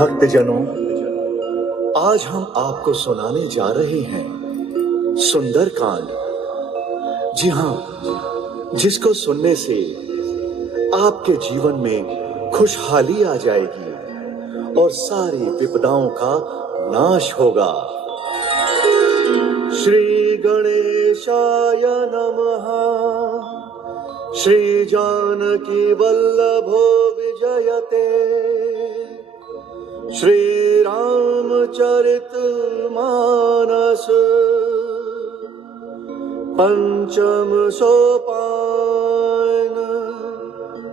भक्तजनों, आज हम आपको सुनाने जा रहे हैं सुंदरकांड। जी हाँ, जिसको सुनने से आपके जीवन में खुशहाली आ जाएगी और सारी विपदाओं का नाश होगा। श्री गणेशाय नमः। श्री जानकी वल्लभो विजयते। श्री रामचरित मानस पंचम सोपान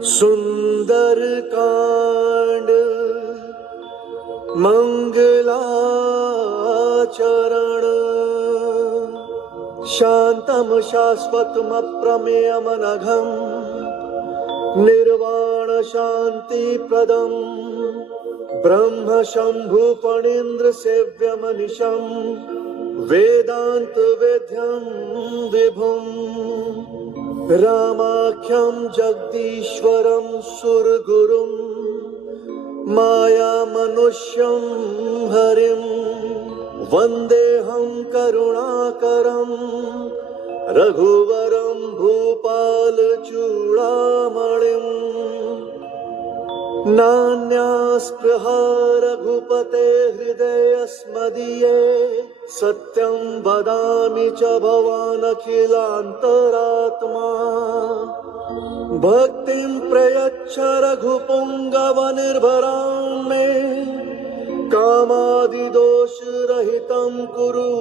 सुंदर कांड मंगलाचरण। शांतम शाश्वतम अप्रमेयमनघम निर्वाण शांति प्रदम ब्रह्म शंभु फणींद्र सेव्यमनिशम वेदांत वेद्यम विभुम रामाख्यम जगदीश्वरम सुरगुरुम माया मनुष्यम हरिम वंदेहम करुणाकरम रघुवरम भूपाल चूड़ामणिम नान्यास्पृहा रघुपते हृदयस्मदीये सत्यं वदामि च भवान् अखिलान्तरात्मा भक्तिं प्रयच्छ रघुपुङ्गवनिर्भरां मे कामादिदोषरहितं कुरु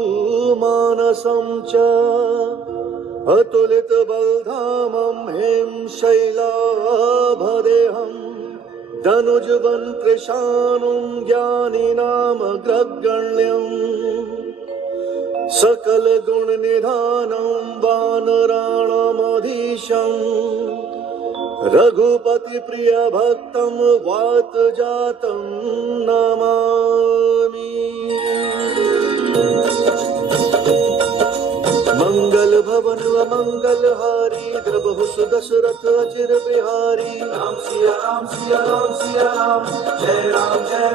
मानसं च अतुलित बलधामं हेम शैलाभदेहम् धनुजवन कृशानुं ज्ञानिनामग्रगण्यम् सकल गुण निधानं वानराणामधीशम् रघुपति प्रिय भक्तं वात जातं नमामि। मंगल भवन मंगल हारी द्रबहु सुदशरथ अचिर बिहारी राम सिया राम सिया राम सिया राम जय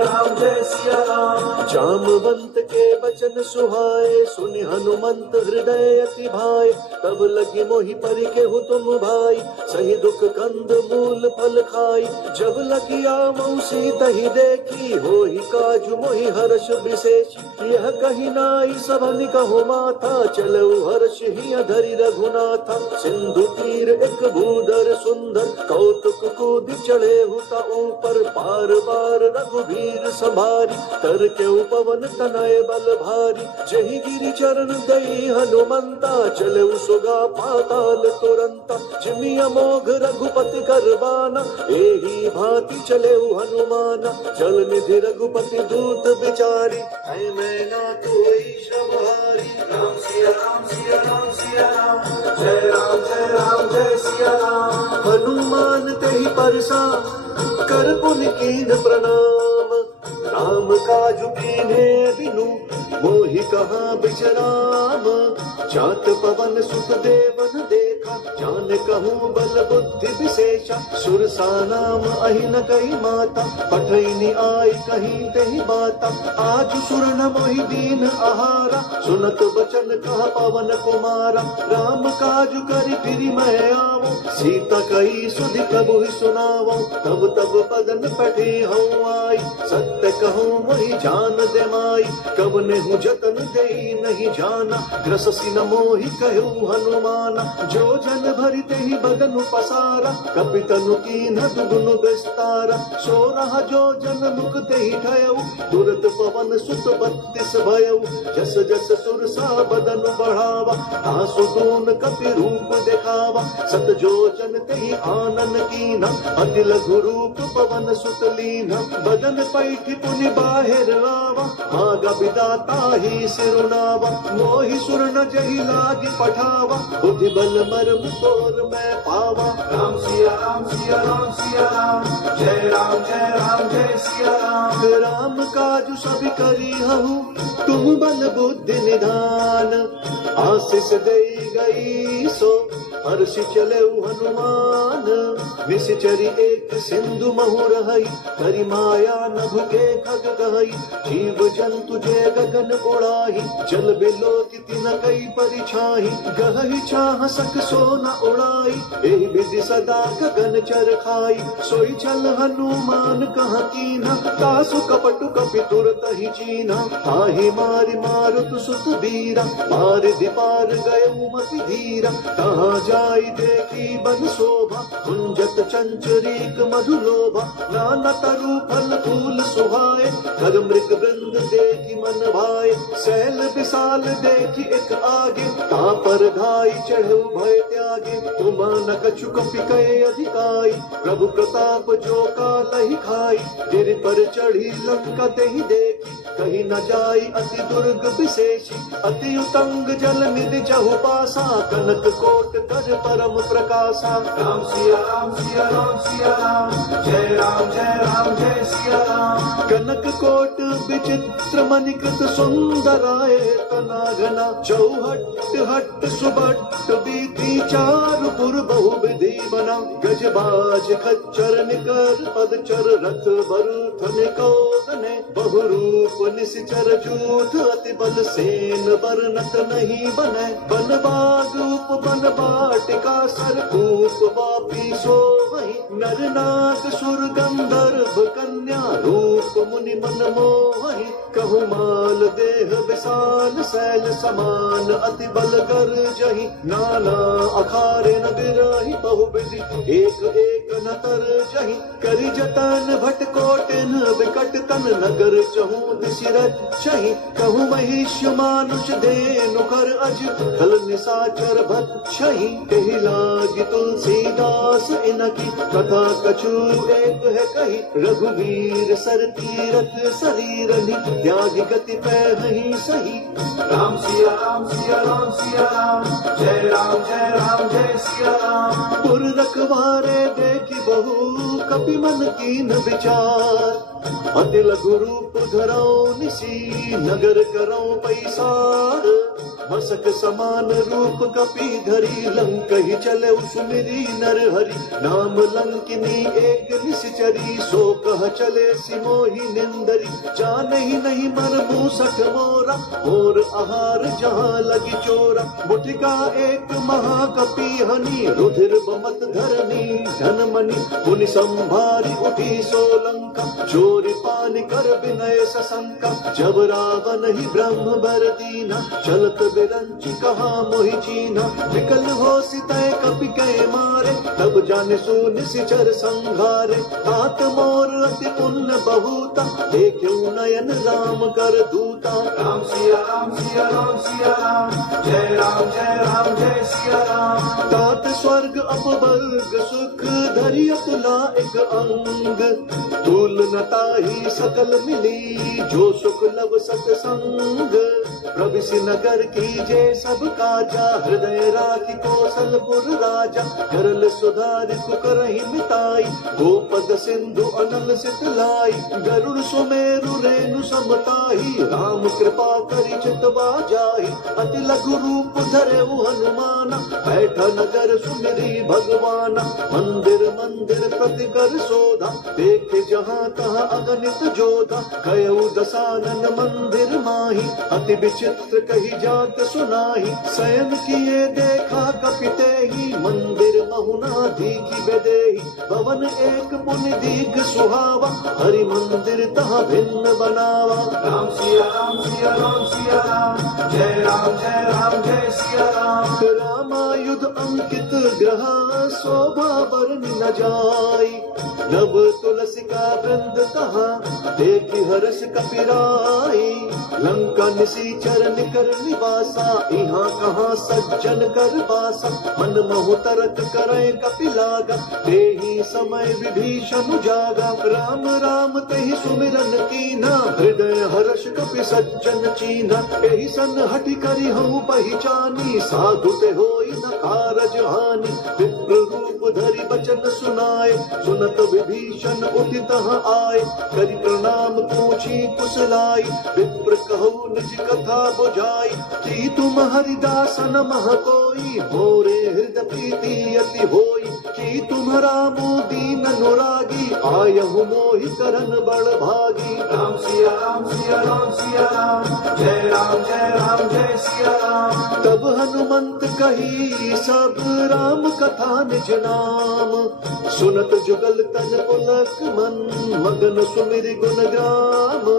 राम जय सिया राम। जामवंत के बचन सुहाए सुनि हनुमंत हृदय अति भाए तब लगी मोहि परि केहु तुम भाई सही दुख कंद मूल फल खाई जब लगी आमौ सीतहि देखी होहि काजु मोहि हर्ष विशेष यह कही नाई सबनि कहु माथा चलऊ हर्ष ही धरि रघुनाथा सिंधु तीर एक भूधर सुंदर कौतुक कूद चढ़े हुता ऊपर बार बार रघुवीर संभारी तर के पवन तनय बल भारी जही गिरि चरण दई हनुमंता चले सुगा पाताल तुरंता जिमि अमोघ रघुपति करबाना एही भांति चले हनुमाना जल निधि रघुपति दूत बिचारी है मैना तो ईशवहारी राम सिया राम सिया राम सिया राम जय सिया राम। हनुमान तेहि परसा कर पुनि कीन प्रणाम राम काजु कीन्हे बिनु मोहि कहाँ बिचराम जात पवन सुत देवन देखा जान कहूँ बल बुद्धि विशेषा सुरसा नाम अहिन कही माता पठैनी आई कहीं तेहि बाता आज सुर न मोहि दीन आहारा सुनत बचन कहा पवन कुमारा राम काज करि फिरि मैं आवो सीता कही सुधि प्रभु सुनावो तब तब पदन पढ़ी हूँ आई सत्य कहूँ मोहि जान दे माई कब नेहु जतन दे नहीं जाना ग्रससी न मोहि कहू हनुमाना जो जन भरि तेहि बदन पसारा कपितनु कीन्ह दुगुनु विस्तारा सो रहा जो जन मुख तेहि ठयऊ तुरत पवन सुत 32 भयऊ जस जस सुरसा बदन बढ़ावा आसु दून कपि रूप दिखावा सत जो जन तेहि आनन कीना अति लघु रूप पवन सुत लीना बदन पैठि पुनि बाहिर आवा भागा विदाता ही सिरुनावा मोहि सुर न जहि लागी पठावा बुद्धि बल मर्म तोर मैं पावा राम सिया राम सिया राम सिया राम जय सिया राम। राम काजु सब करी हूँ तुम बल बुद्धि निधान आशीष दे गई सो हर्षि चले हनुमान निश्चरी एक सिंधु महु रहई करि माया नभ के खग गहई जीव जंतु जे गगन उड़ाही जल बिलो तिन कई परिछाही गहई छाह सक सोना उड़ाई एहि विधि सदा गगन चर खाई सोई चल हनुमान कहाँ कीना तासु कपटु कपि तुरत ही चीना ताहि मारि मारुत सुत बीरा पार दिपार गए मति धीरा तहाँ जाई देखी बन शोभा कुंजत चंचरीक मधुलोभा नाना तरु फल फूल सुहाए कर मृग वृंद देखी मन भाए सैल विशाल देखी एक आगे ता पर धाई चढ़े भय त्यागे तुम न कछु कपि कहे अधिकाई प्रभु प्रताप जो काल ही खाई गिर पर चढ़ी लंका ते ही देखी कहीं न जाई अति दुर्ग विशेषी अति उतंग जल निधि चहु पासा कनक कोट कर परम प्रकाशा राम सिया राम सिया राम सिया राम जय राम जय सिया राम कनक कोट विचित्र मणिकृत सुंदराय तनाघना चौहट हट सुबट बीती चारु पुर बहु विधि बना गजबाज खच्चर निकर पदचर रथ बरुथ निकोदने बहुरूप निश्चर जूथ अति बल सेन बरनत नहीं बने बन बाग उप बन बाटिका सरकूप वापी सो वही नर नाग सुर गंधर्व कन्या रूप मुनि मन मोहि कहु माल देह विशाल शैल समान अति बल गर जही नाना अखारे न गिरहि बहुविधि एक एक न तर जही करि जतन भट कोटिन विकट तन नगर चहु दिशिरहि कहु महिष मानुष धेनु कर अज खल निसाचर भक्षहि एहि लागी तुलसीदास इनकी कथा कछु एक है कही रघुवीर सर तीरथ शरीर त्यागी गति पैहि सही राम सिया राम सिया राम सिया राम जय राम जय सिया राम पुर रखवारे देखी बहु कपि मन कीन विचार अति लघु रूप धरौ निसी नगर करौ पैसार मसक समान रूप कपि धरी लंक ही चले सुमिरी नर हरि नाम लंकिनी एक निश्चरी सो कह चले सिमोही निंदरी जान ही नहीं मर मूसठ मोरा और आहार जहाँ लगी चोरा मुठिका एक महाकपि हनी रुधिर बमत धरनी धन मणि पुनि संभारी उठी सोलंका चोरी पानी कर विनय सशंका जब रावण ही ब्रह्म बर दीना चलत बिरंची कहा मोहि चीना विकल हो सितय कपि कहे मारे तब जाने सुनि सिचर संघारे तात मोर अति पुण्य बहुता देख्यु नयन राम कर दूता राम सिया राम सिया राम सिया राम जय राम जय सिया राम तात स्वर्ग अपवर्ग सुख धरि अतुला एक अंग तुलनता ही सकल मिली जो सुख लव सतसंग प्रविश नगर कीजे सब काजा हृदय राखी कौशलपुर राजा करल सुधार कुकरहि मिताई गोपद सिंधु अनल सित लाई गरुड़ सुमेरु रेणु समताही राम कृपा करि चितवा जाहि अति लघु रूप धरे हनुमाना बैठ नगर सुमिरी भगवाना मंदिर मंदिर प्रति कर सोधा देखे जहाँ तहाँ अगणित जोधा कयऊ दसानन मंदिर माही अति विचित्र कही जात सुनाही शयन किए देखा कपिते ही मंदिर महुना दीखी बेदेही भवन एक पुनि दीघ सुहावा हरि मंदिर तहाँ भिन्न बनावा राम सिया राम सिया राम सिया राम जय राम जय सिया राम रामायुध अंकित ग्रह शोभा बरन न जाई नव तुलसी का वृंद तहाँ देखी हर्ष कपिराई लंका निसीचर निकर निवासा यहाँ कहाँ सज्जन कर बासा मन महु तरक करे कपिलागा तेहि समय विभीषण जागा राम राम तेहि सुमिरन कीना हृदय हर्ष कपि सज्जन चीना एहि सन हटि करि हूँ पहचानी साधु ते होई न कारज हानि विप्र रूप धरि बचन सुनाए सुनत विभीषण उठि तहाँ आए करि प्रणाम पूछी कुशलाई विप्र कहु निज कथा सखा बुझाई। की तुम हरिदास नमः कोई, मोरे हृदय प्रीति अति होई। की तुम्हारा दीन अनुरागी, आयहु मोहि करन बड़ भागी। राम सिया राम सिया राम सिया राम, जय राम जय सिया राम। तब हनुमंत कही सब राम कथा निज नाम, सुनत जुगल तन पुलक मन, मगन सुमिर गुण ग्राम।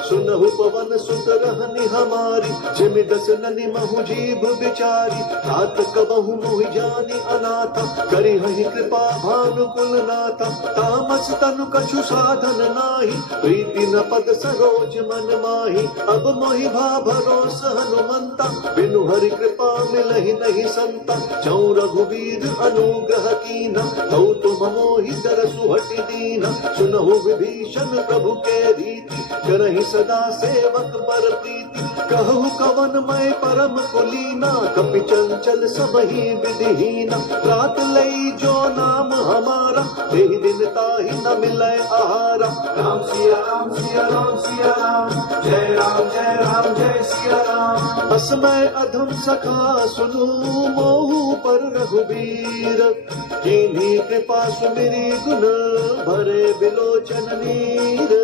सुनहु पवन सुत रहनि हमारी, जिमि दस ननि महु जीभ बिचारी। तात कबहु मोहि जानि अनाथा, करिहहि कृपा भानुकुल नाथा। तामस तनु कछु साधन नाही, प्रीति न पद सरोज मन माही। अब मोहि भा भरोस हनुमंता, बिनु हरि कृपा मिलहि नहीं संता। जौ रघुवीर अनुग्रह कीना, तौ तुम मोहि दरसु हटि दीना। सुनहु विभीषण प्रभु के रीति, करहि सदा सेवक पर प्रीति। कहु कवन मैं परम कुलीना, कपि चंचल सबहि विधिहीना। रात लई जो नाम हमारा, तेहि दिन ताहि न मिलै आहारा। राम सिया राम सिया राम सिया राम, जय राम जय सिया राम। असमय अधम सखा सुनु, मोहु पर रघुबीर। कीन्ही कृपा सुमिरि गुण, भरे बिलोचन नीर।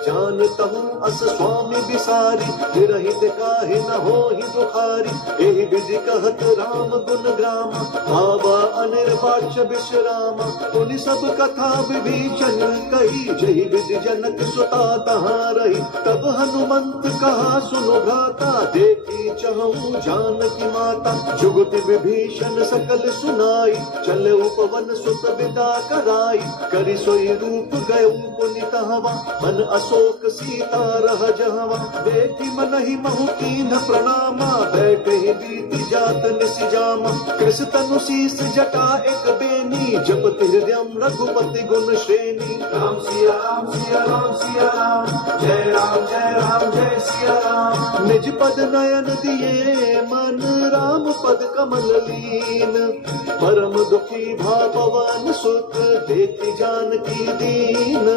जानतहु अस स्वामी बिसारी, विरहित काहे न होहि दुखारी। एहि विधि कहत राम गुण ग्राम, भावा अनिर्वाच्य विश्राम। पुनि सब कथा विभीषण कही, जहि विधि जनक सुता तहाँ रही। तब हनुमंत कहा सुनो भ्राता, देखी चहु जानकी माता। जुगति विभीषण सकल सुनाई, चले उपवन सुत विदा कराई। करि सोई रूप गयो पुनि तहवा, मन अशोक सीता रह जहवा। देखी मनहि महु कीन्ह प्रणामा, बैठे ही बीती जात निस जामा। कृष तनु शीस जटा एक बेनी, जपति हृदयम रघुपति गुण श्रेणी। राम सिया राम सिया राम सिया राम, जय राम जय सिया राम। निज पद नयन दिए मन, राम पद कमल लीन। परम दुखी भा पवन सुत, देखि जानकी दीन।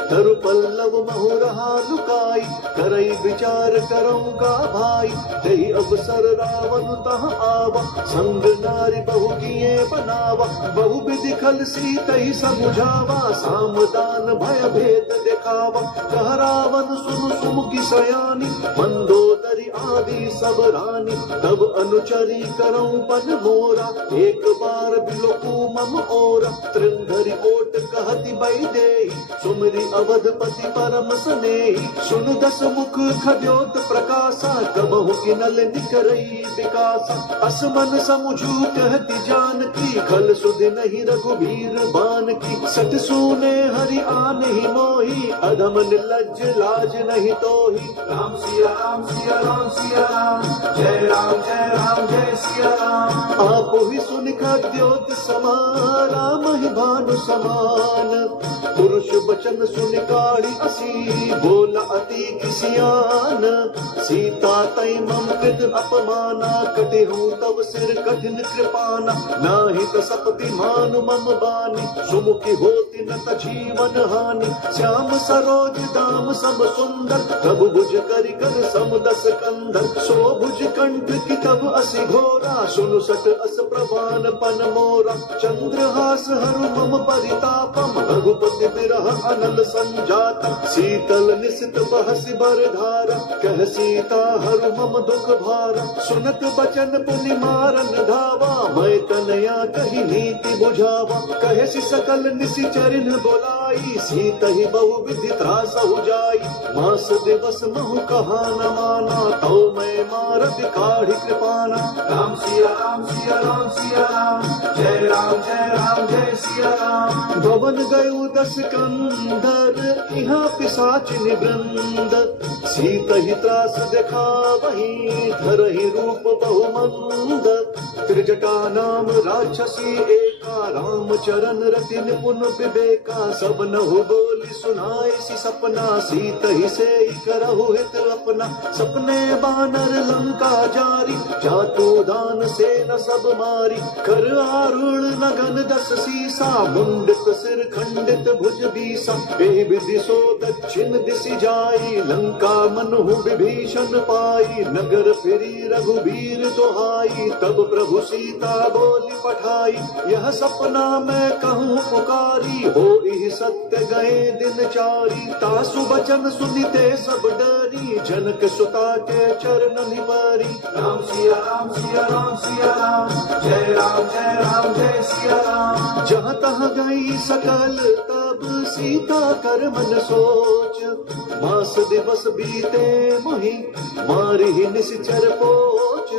तरु पल्लव महु रहा लुकाई, करई विचार करऊं का भाई। दही अवसर रावण तहाँ आवा, संग नारी बहु किए बनावा। बहु विधि खल सीतहि समुझावा, सामदान भय भेद दिखावा। कह रावण सुनु सुमुखी सयानी, मंदोदरी आदि सब रानी। तब अनुचरी करऊं पन मोरा, एक बार बिलोकू मम ओरा। त्रिंधरी ओट कहति बई देहि, सुमिरि अवधपति परम स्नेही। सुन दस मुख खद्योत प्रकाशा, कबहु किनल निकरई विकासा। असमन समुझू कहति जानकी, खल सुधि नहीं रघुबीर बान की। सत सुने हरि आनहि मोहि, अधम निर्लज्ज लाज नहीं तोहि। राम सिया राम सिया राम सिया राम, जय राम जय सिया राम। आपो ही सुनि खद्योत समान, राम ही भानु समान। पुरुष बचन सुनि काढ़ी असी, बोला अति किसियान। सीता तई मम कृत अपमाना, कटे हूँ तब सिर कठिन कृपाना। नाहित सपति मानु मम बानी, सुमुखी होती न त जीवन हानि। श्याम सरोज दाम सब सुंदर, प्रभु भुज करि कर सम दस कंधर। सो भुज कंठ की तब असि घोरा, सुनु सट अस प्रवान पन मोरा। चंद्रहास हरु मम परितापम, रघुपति बिरह अनल संजाता। शीतल निसित बहसि बर धारा, कह सीता हरु मम दुख भारा। सुनत बचन पुनि मारन धावा, मैं तनया कही नीति बुझावा। कहे सकल निशिचरिन बोलाई, सीता ही बहु विधि त्रासहु जाई। मास दिवस महु कहा न माना, तो मैं मारत काढ़ी कृपाना। राम सिया राम सिया राम सिया राम, जय राम जय सिया राम। भवन गयो दस कंधर, यहाँ पिशाचिन वृंद। सीता ही त्रास देखा वही, धरहि रूप बहुमंद। त्रिजटा नाम राक्षसी एका, राम चरण रति निपुण विवेका। सब नहु बोली सुनाए सी सपना, सीता ही से करहु हित अपना। सपने बानर लंका जारी, जातु दान से न सब मारी। कर आरुण नगन दस सीसा, मुंडक सिर सिर खंडित भुज बीसा, एहि विधि सो दक्षिण दिशि जाई, लंका मनहु विभीषण पाई, नगर फिरी रघुबीर दुहाई, तब प्रभु सीता बोली पठाई, यह सपना मैं कहूँ पुकारी, होई सत्य गए दिन चारी, तासु बचन सुनिते सब डरी, जनक सुता के चरण निबारी। राम सिया राम सिया राम सिया राम, जय राम जय राम जय सिया राम। जहाँ तहाँ गई सकल तब सीता कर मन सोच, मास दिवस बीते मोहि मारी निश्चर पोच,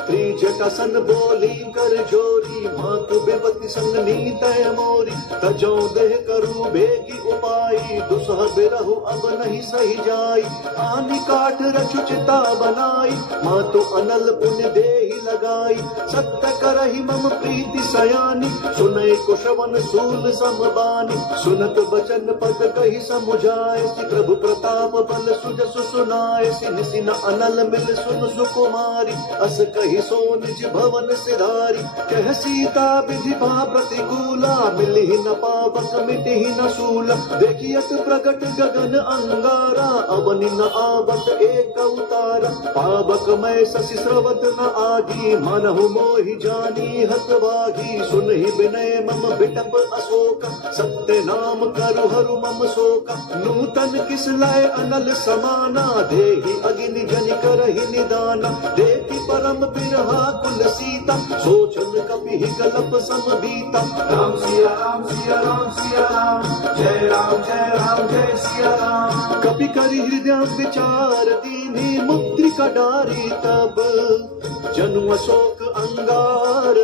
त्रिजटा सन बोली कर जोरी, मातु बेपति संग नीतय मोरी, तजौ देह करू बेगी उपाई, दुसह बिरहु अब नहीं सही जाई, आनी काठ रचु चिता बनाई, मातु अनल पुण्य देहि लगाई, सत्य करहि मम प्रीति सयानी, सुनय कुशवन सूल समबानी, सुनत बचन पद कहि समुझाए, प्रभु प्रताप बल सुजसु सुनाए, सिन अनल मिल सुन सुकुमारी, अस कहि सो निज भवन सिधारी, कह सीता विधि भा प्रतिकूला, मिलहि न पावक मिटहि न सूला, देखियत प्रगट गगन अंगारा, अवनि न आवत एक अवतारा, पावक मैं शशि स्रवत न आगी, मनहु मोहि जानी हत भागी, सुनहि विनय मम बिटप अशोक, सत्य नाम करु हरु मम शोक, नूतन किस लाय अनल समाना, देहि अगिनि जनि करहि निदाना, देखि परम बिरहा कुल सीता, सोचन कपि कलप सम बीता। राम सिया राम सिया राम सिया राम, जय राम जय सिया राम। कपि करि हृदय विचार दीन्हि, मुद्रिका डारी तब जनु अशोक अंगार,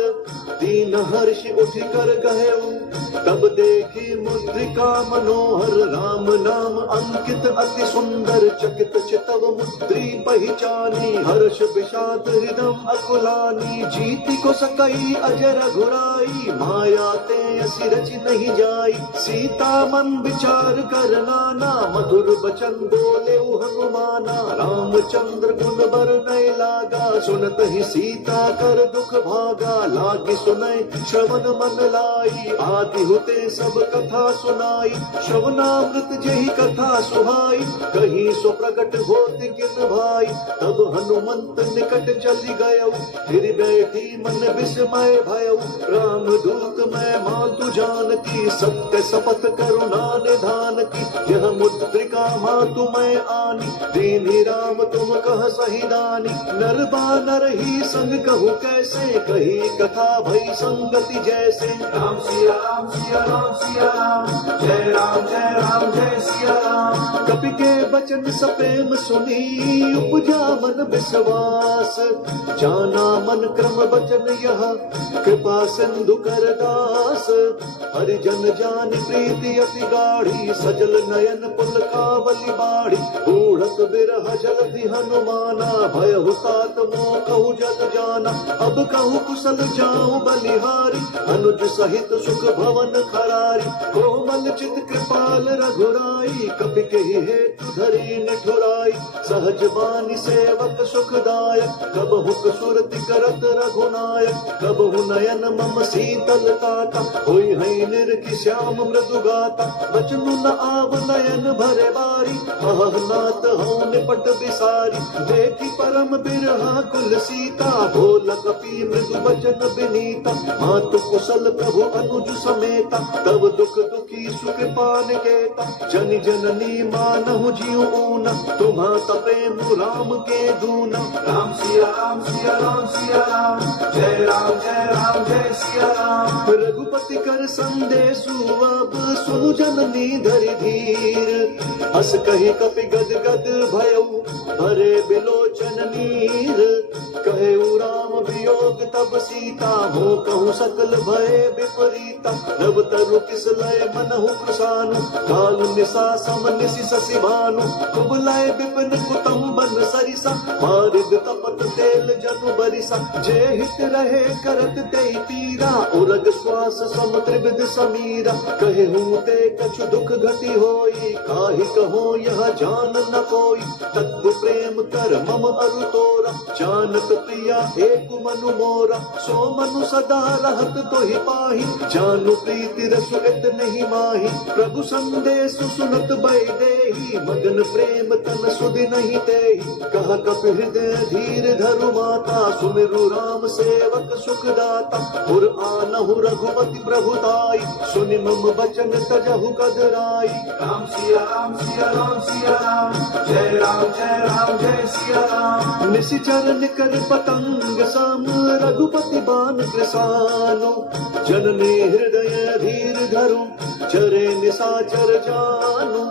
दीन हर्ष उठ कर गहेउ, तब देखी मुद्रिका मनोहर, राम नाम अंकित अति सुंदर, चकित चितव मुद्री पहचानी, हर्ष विषाद हृदय अकुलानी, जीति को सकई अजर घुराई, माया ते असि रचि नहीं जाई, सीता मन विचार कर नाना, मधुर बचन बोले हनुमाना, रामचंद्र गुण बरनय लागा, सुनत ही सीता कर दुख भागा, लागी सुनय श्रवण मन लाई, आदि होते सब कथा सुनाई, श्रवणामृत जही कथा सुहाई, कहीं सो प्रकट होति किन भाई, तब हनुमंत निकट चली गयौ, फिर बैठी मन विस्मय भयौ, राम दूत मैं मातु जानकी, सत्य शपथ करुणा निधान की, यह मुद्रिका मातु मैं आनी, दीनि राम तुम कह सही दानी, नर बानर ही संग कहूँ कैसे, कही कथा भई संगति जैसे। राम सिया राम सिया राम सिया राम, जय राम जय सिया राम। कपि के बचन सप्रेम सुनी, उपजा मन विश्वास, जाना मन क्रम बचन यह, कृपा सिंधु कर दास, हरिजन जान प्रीति अति गाढ़ी, सजल नयन पुल कावली बाढ़ी, बूढ़त बिरह जलधि हनुमाना, भय हुतात मोह कहु जग जाना, अब कहु कुशल जाऊं बलिहारी, अनुज सहित सुख भवन खरारी, कोमल चित कृपाल रघुराई, कपि केहि हेतु धरि निठुराई, सहज बानी सेवक सुखदायक, कबहु सुरति करत रघुनायक, कबहु नयन मम शीतल ताता, होई है निर्खि श्याम मृदु गाता, बचनु न आव नयन भरे बारी, नाथ हूँ निपट बिसारी, देखी परम बिरहा कुल सीता, बोल कपि मृदु वचन विनीता, मातु कुशल प्रभु अनुज समेता, तब दुख दुखी सुकृपा निकेता, जनि जननी मानहु जीव ऊना, तुम्हा प्रेम राम के दूना। राम सिया राम सिया राम सिया राम, जय राम जय सिया राम। रघुपति कर संदेशु अब सुनु जननी धरि धीर, हस कहि कपि गद गद भयउ भरे बिलोचन नीर, कहेउ राम वियोग तब सीता, हो कहूँ सकल भय विपरीता, नव तरु किस लय मनहु कृशानु, काल निशा सम निशि शशि भानु, कुबलय विपिन कुतुम्बन सरिसा, मारिद तपत तेल जनु बरिसा, जे हित रहे करत तेहि पीरा, उरग श्वास सम त्रिविध समीरा, कहेहूँ ते कछु दुख घटी होई, काहि कहो यह जान न कोई, तत्व प्रेम कर मम अरु तोरा, जानत प्रिया एक मनु मोरा, सो मनु सदा रहत तो ही पाही, जानु प्रीति रसु इत नहीं माही, प्रभु संदेश सुनत बै देही, मगन प्रेम तन सुधि नहीं तेहि, कह कपि हृदय धीर धरु माता, सुमिरु राम सेवक सुखदाता, पुर आनहु रघुपति प्रभुताई, सुनि मम बचन तजहु कदराई। राम सिया राम सिया राम सिया राम, जय राम जय राम जय सिया राम। निशिचर निकर पतंग सम, रघुपति बान कृसानु, जननी हृदय धीर धरु, चरे निशाचर जानु,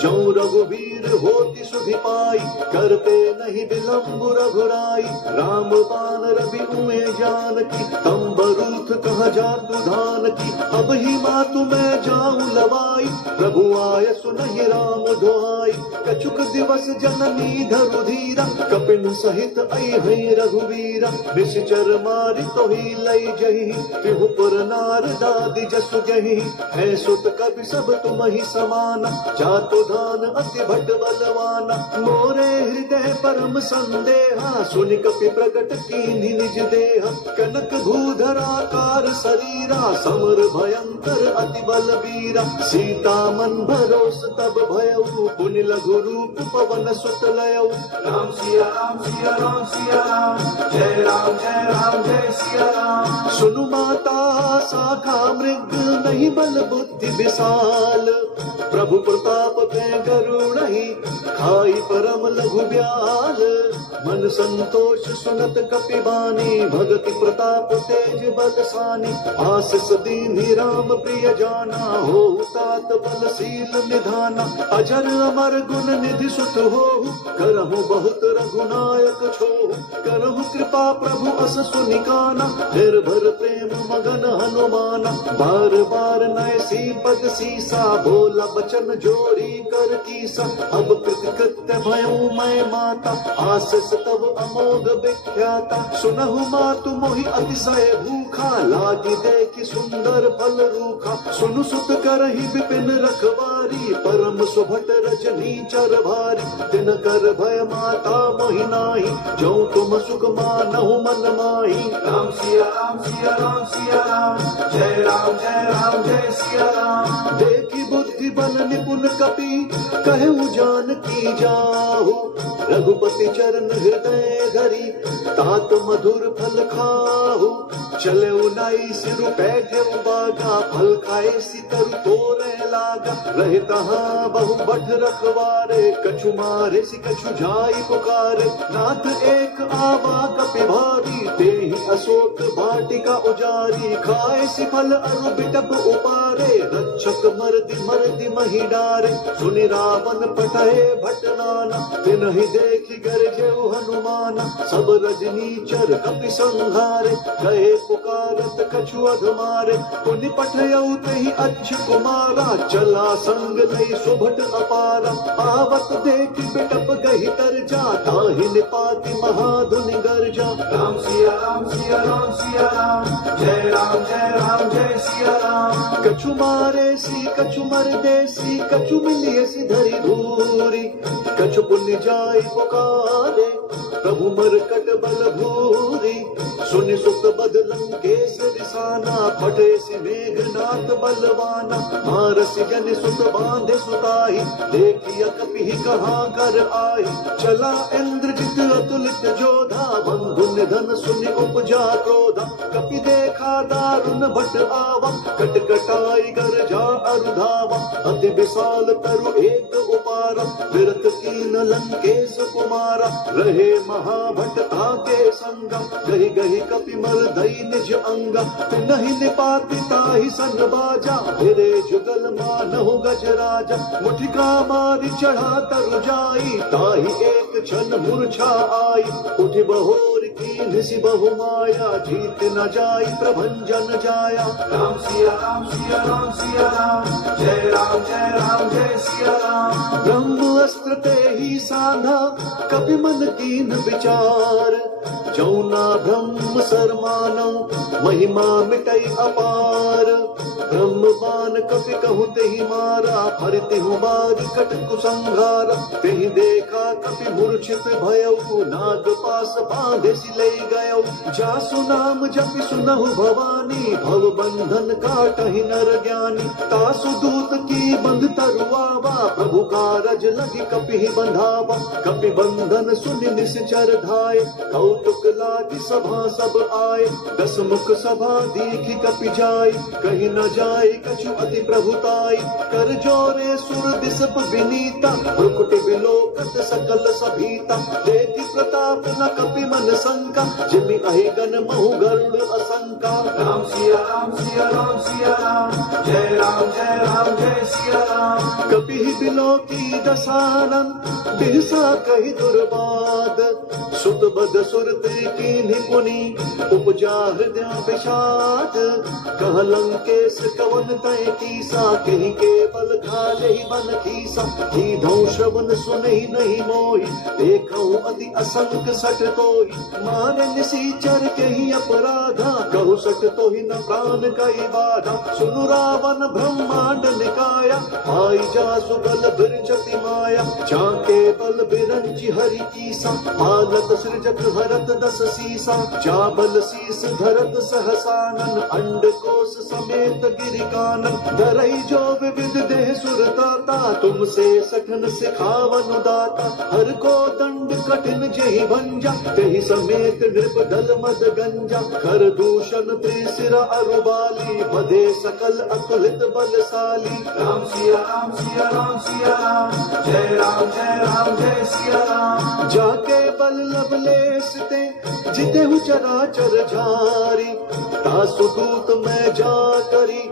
जौ रघुवीर होति सुधि पाई, करते नहीं विलंब रघुराई, राम बान रवि उमे जानकी, तम बरूथ कह जातु धान की, अब ही मातु मैं जाऊं लवाई, प्रभु आय सुनहि राम दुआई, कछुक दिवस जननी धरु धीरा, कपिन सहित अइहै रघुवीरा, निश्चर मारि तोहि लई जहि, त्रिभुपुर नारदादि जसु जहि, है सुत कपि सब तुमहि समाना, जातु धान अति भट बलवाना, मोरे हृदय परम संदेहा, सुनि कपि प्रकट कीन्हि निज देहा, कनक भूधराकार शरीरा, समर भयंकर अति बलबीरा, सीता मन भरोस तब भयउ, पुनि लघु रूप पवन सुत लयउ। राम सिया राम सिया राम सिया राम, जय राम जय सिया राम। सुनु माता शाखा मृग, नहीं बल बुद्धि विशाल, प्रभु प्रताप कै गरुड़हि, खाई परम लघु ब्याल, मन संतोष सुनत कपि बानी, भगति प्रताप तेज बलसानी, आशीष दीन्हि राम प्रिय जाना, हो तात बलशील निधाना, अजर अमर गुण निधि सुत होहु, करहु बहुत रघुनायक छोहु, करहु कृपा प्रभु अस सुनिकाना, निर्भर प्रेम मगन हनुमाना, बार बार नय सी पद सीसा, बोला बचन जोरी कर कीसा, अब कृत कृत्य भयउ मैं माता, आशीष तब अमोघ विख्याता, सुनहु मातु मोहि अतिशय भूखा, लागी देखि सुंदर फल रूखा, सुनु सुत करहि विपिन रखवारी, परम सुभट रजनी चर भारी, दिन कर भय माता मोहि नाही, जो तुम सुख मानहु मन माही। राम सिया राम सिया राम सिया राम, जय राम जय सिया राम। देखी बुद्धि बल निपुण कपि, कहु जानकी जाहु, रघुपति चरण हृदय धरी, तात मधुर फल खाहु, चले नाई सिरु बैठे बागा, फल खाए सितरु तोरे लागा, रहे तहाँ बहु बठ रखवारे, कछु मारे सि कछु जाई पुकारे, नाथ एक आवा कपि भारी, तेहि अशोक वाटिका उजारी, खाए सि फल अरु बिटप उपारे, रक्षक मर्दि महि डारे, सुनि रावण पठए भट नाना, तिनहि देखि गरजेउ हनुमाना, सब रजनी चर कपि संहारे, गए पुकारत कछु अधमारे, पुनि पठयउ तेहि अच्छ कुमारा, चला संग लई सुभट अपारा, आवत देखि बिटप गहि तरजा, ताहि निपाति महाधुनि गर्जा। राम सिया राम सिया राम सिया राम, जय राम जय सिया राम। कछु मारे सी कछु मर देसी, कछु मिलिए सी धरि धूरी, कछु पुण्य जाय पुकारे, प्रभु मरकट बल भूरी, सुनि सुत बद लंकेश रिसाना, पटे सि मेघनाथ बलवाना, मारसि जनि सुत बांधे सुताई, देखिया कपि कहाँ कर आई, चला इंद्रजित अतुलित जोधा, बंधु निधन सुनि उपजा क्रोधा, कपि देखा दारुण भट आवा, कटकटाई गर्जा अरुधावा, अति विशाल तरु एक उपारा, विरत कीन लंकेश कुमारा, रहे महाभट ताके संगा, गहि गहि कपि मर दई निज अंगा, नहीं निपाति ताहि सन बाजा, फिरे जुगल मानहु गज राजा, मुठिका मारि चढ़ा तरु जाई, ताहि एक क्षण मूर्छा आई, उठि बहोर कीन्हि सि बहु माया, जीत न जाई प्रभंजन जाया। राम सिया राम सिया राम सिया राम, जय राम जय सिया राम। ब्रह्म अस्त्र तेहि साधा, कपि मन कीन विचार, जौना ब्रह्म सर मानौ, महिमा मिटई अपार, ब्रह्मबान कपि कहु तेहि मारा, फरिति हुमारि कट कुसंहारा। तेहि देखा कपि मूर्छित भयउ, नाग पास बांधे सिलै गयउ। जासु नाम जपि सुनहु भवानी, भव बंधन काटहि नर ज्ञानी। तासु दूत की बंध तरुआवा, प्रभु कारज लगी कपि बंधावा। कपि बंधन सुनि निश्चर धाय, कौतुक लागी सभा सब आए। 10 मुख सभा दीखि कपि जाय, कहीं न जाय कछु अति प्रभुताई। कर जोरे सुर दिसप विनीता, भ्रुकुटि बिलोकत सकल सभीता। देखि प्रताप न कपि मन शंका, जिमि अहि गण महु गरुड़ असंका। राम सिया राम सिया राम सिया राम, जय राम जय राम जय सिया राम। कपि बिलोकी दसानन, बिरसा कहि दुर्बाद। सुत बद सुरते कीन्हि पुनि, उपजा हृदय विषाद। कह लंकेश कवन तय कीसा, कहि केवल खालहि मन कीसा। कीधौ श्रवण सुनहि नहीं मोहि, देखौ अति असंक सठ तोहि। मारे निसीचर केहि अपराधा, कहु सठ तोहि न प्राण कहि बाधा। सुनु रावण ब्रह्मांड निकाया, पाई जासु बल बिरचति माया। चाके बल बिरंचि हरि कीसा, पालत सृजत हरत 10 सीसा। चाबल शीस धरत सहसानन, अंड कोश समेत गिरिकानन। धरई जो विविध देह सुरताता, तुमसे सठन सिखावन दाता। हर को दंड कठिन जेहि भंजा, तेहि समेत नृप दल मद गंजा। खर दूषण त्रिशिर अरुबाली, बधे सकल अतुलित बलशाली। राम सिया राम सिया राम सिया राम, जय राम जय सिया राम। जाके बल लवलेस ते, जितेहु चराचर झारी। तासु दूत मैं जा करी,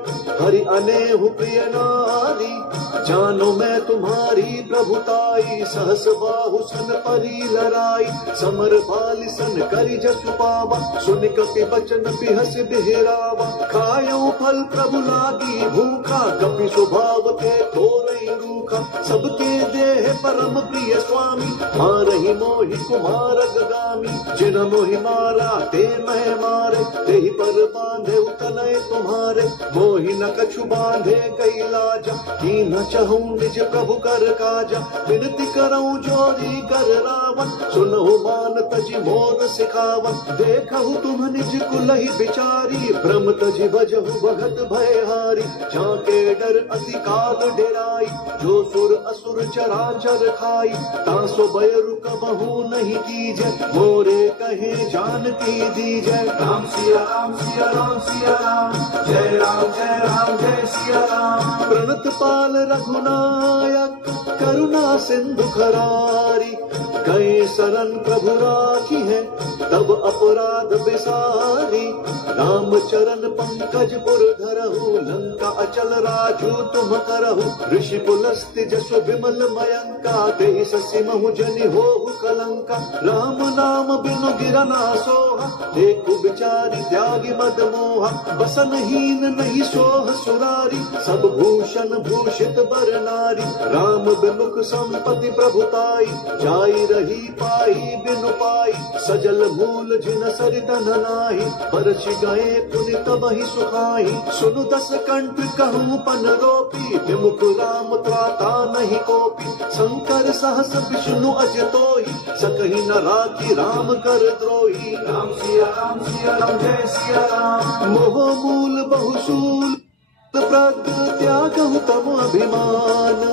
हरि अनेहु प्रिय नारी। जानो मैं तुम्हारी प्रभुताई, सहस बाहु सन परी लराई। समर भालि सन करि जसु पावा, सुनि कपि बचन बिहस बिहरावा। खायउ फल प्रभु लागी भूखा, कपि स्वभाव ते थोरई रूखा। सबके देह परम प्रिय स्वामी, मारहि मोहि कुमार गगामी। जिन मोहि मारा ते मैं मारे, तेहि पर बांधे तनय तुम्हारे। मोहि न कछु बांधे कई लाजा, कीन्ह चहु निज प्रभु कर काजा। विनती करऊं जोरी कर रावण, सुनहु मान तजि मोर सिखावन। देखहु तुम निज कुलहि बिचारी, भ्रम तजि भजहु भगत भयहारी। जाके डर अति काल डेराई, जो सुर असुर चराचर खाई। तासो बयरु कबहु नहीं कीजय, मोरे कहे जानकी दीजय। राम सिया राम सिया राम सिया राम, जय राम जय सिया राम। प्रणत पाल रघुनायक, करुणा सिंधु खरारी। गए शरण प्रभु राखी है, तब अपराध बिसारी। राम चरण पंकज पुर धरहु, लंका अचल राजू तुम करहु। ऋषि पुलस्त्य जसु विमल मयंका, देहि ससि महु जनि होहु कलंका। राम नाम बिनु गिरना सोहा, देखु बिचारी त्यागी मद मोहा। बसनहीन नहीं सोह सुरारी, सब भूषण भूषित बर नारी। राम बिमुख संपत्ति प्रभुताई, जाई रही पाई बिनु पाई। सजल मूल जिन सरित नाही, बरछ गए पुनि तबहि सुखाई। सुनु 10 कंठ कहूँ पन रोपी, विमुख राम त्राता नहीं कोपी। शंकर सहस विष्णु अजतोहि, सकहि न राखी राम कर द्रोही। राम सिया राम जय सिया राम। मोह मूल बहुसूल, प्रग त्यागहु तम अभिमान।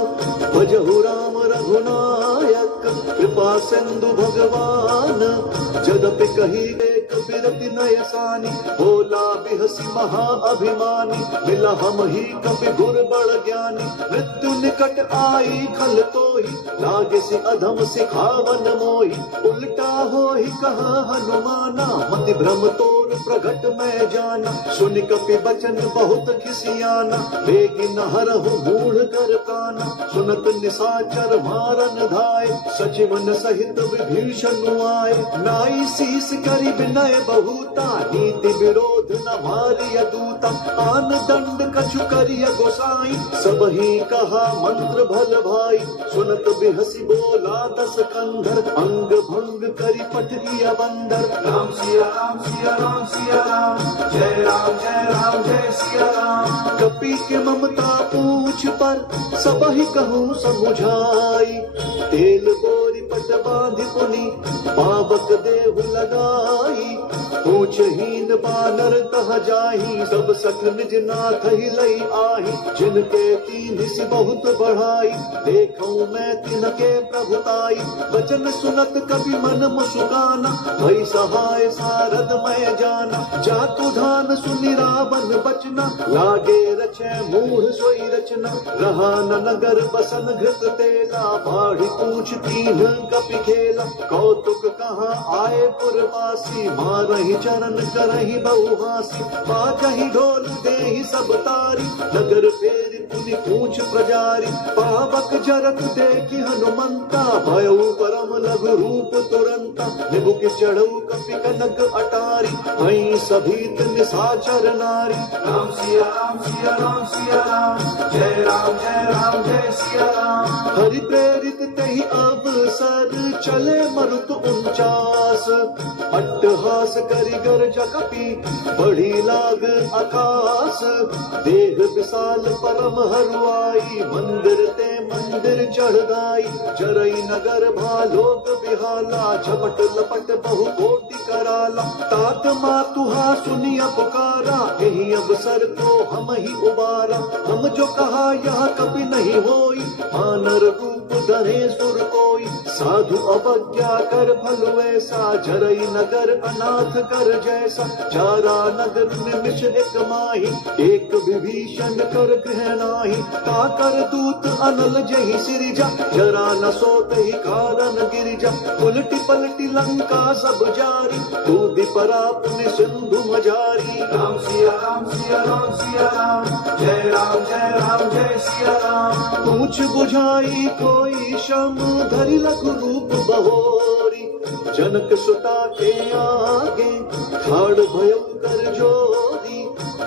भजहु राम रघुनायक, कृपा सिंधु भगवान। जदपि कही एक बिरति नयसानी, बोला बिहसी महा अभिमानी। मिला हम ही कपि गुर बड़ ज्ञानी, मृत्यु निकट आई खल तोहि। लागे से अधम सिखावन मोहि, उल्टा होहि कहा हनुमाना। मति भ्रम तोर प्रगट मैं जाना, सुनि कपि बचन बहुत खिसियाना। लेकिन हरहु मूढ़ कर काना, सुनत निशाचर मारन धाय। सचिवन सहित विभीषण आए, नाई शीस करि विनय बहुता। नीति विरोध न मारिय दूता, आन दंड कछु करिय गोसाई। सब ही कहा मंत्र भल भाई, सुनत बिहसी बोला 10 कंधर। अंग भंग करि पठिय बंदर। राम सिया राम सिया राम, जय राम जय सिया राम। कपि के ममता पूछ पर सब ही कहूँ समुझाई, तेल बोरी पट बांध पुनि पावक देहु लगाई। पूछहीन बानर तह जाही, सब सख निज नाथ ही लई आही। जिनके तीन सी बहुत बढ़ाई, देखूं मैं तिनके प्रभुताई। वचन सुनत कवि मन मुस्काना, भई सहाय सारद मैं जाना। जातु धान सुनि रावण बचना, लागे रचै मूढ़ सोई रचना। रहा न नगर बसन घृत तेला, बाढ़ी पूछ तीन कपि खेला। कौतुक कहाँ आए पुरवासी, मारहि चरण करहि बहुहासी। बाजहि ढोल देहि सब तारी, नगर फेरि पुनि पूछ प्रजारी। पावक जरत देखि हनुमंता, भयउ परम लघु रूप तुरंता। निबुक चढ़ऊ कपि कनक अटारी, भई सभीत निशाचर नारी। राम सिया राम सिया राम सिया राम, जय राम जय सिया राम। हरि प्रेरित तहि अवसर, चले मरुत 49। अट्टहास करि गर्ज कपि, बढ़ी लाग आकाश। देह विशाल परम हरुआई, मंदिर ते मंदिर चढ़ गाई। जरई नगर भालोक बिहाला, झपट लपट बहु कोटि कराला। तात मातुहा सुनिया पुकारा, यही अवसर को हम ही उबारा। हम जो कहा यह कभी नहीं होई, आनर रूप धरे सुर कोई। साधु अवज्ञा कर फल वैसा, जरई नगर अनाथ कर जैसा। चारा नगर निमिष एक माही, एक विभीषण कर गृह नाही। ताकर दूत अनल जहि सिरिजा, जरा न सोत ही कारण गिरिजा। उलटी पलटी लंका सब जारी, कूदि परा पुनि सिंधु मझारी। राम सिया राम सिया राम सिया राम, जय राम जय सिया राम। पूछ बुझाई कोई शम, धरि लघु रूप बहोरी। जनक सुता के आगे, ठाड़ भयउ कर जोरी।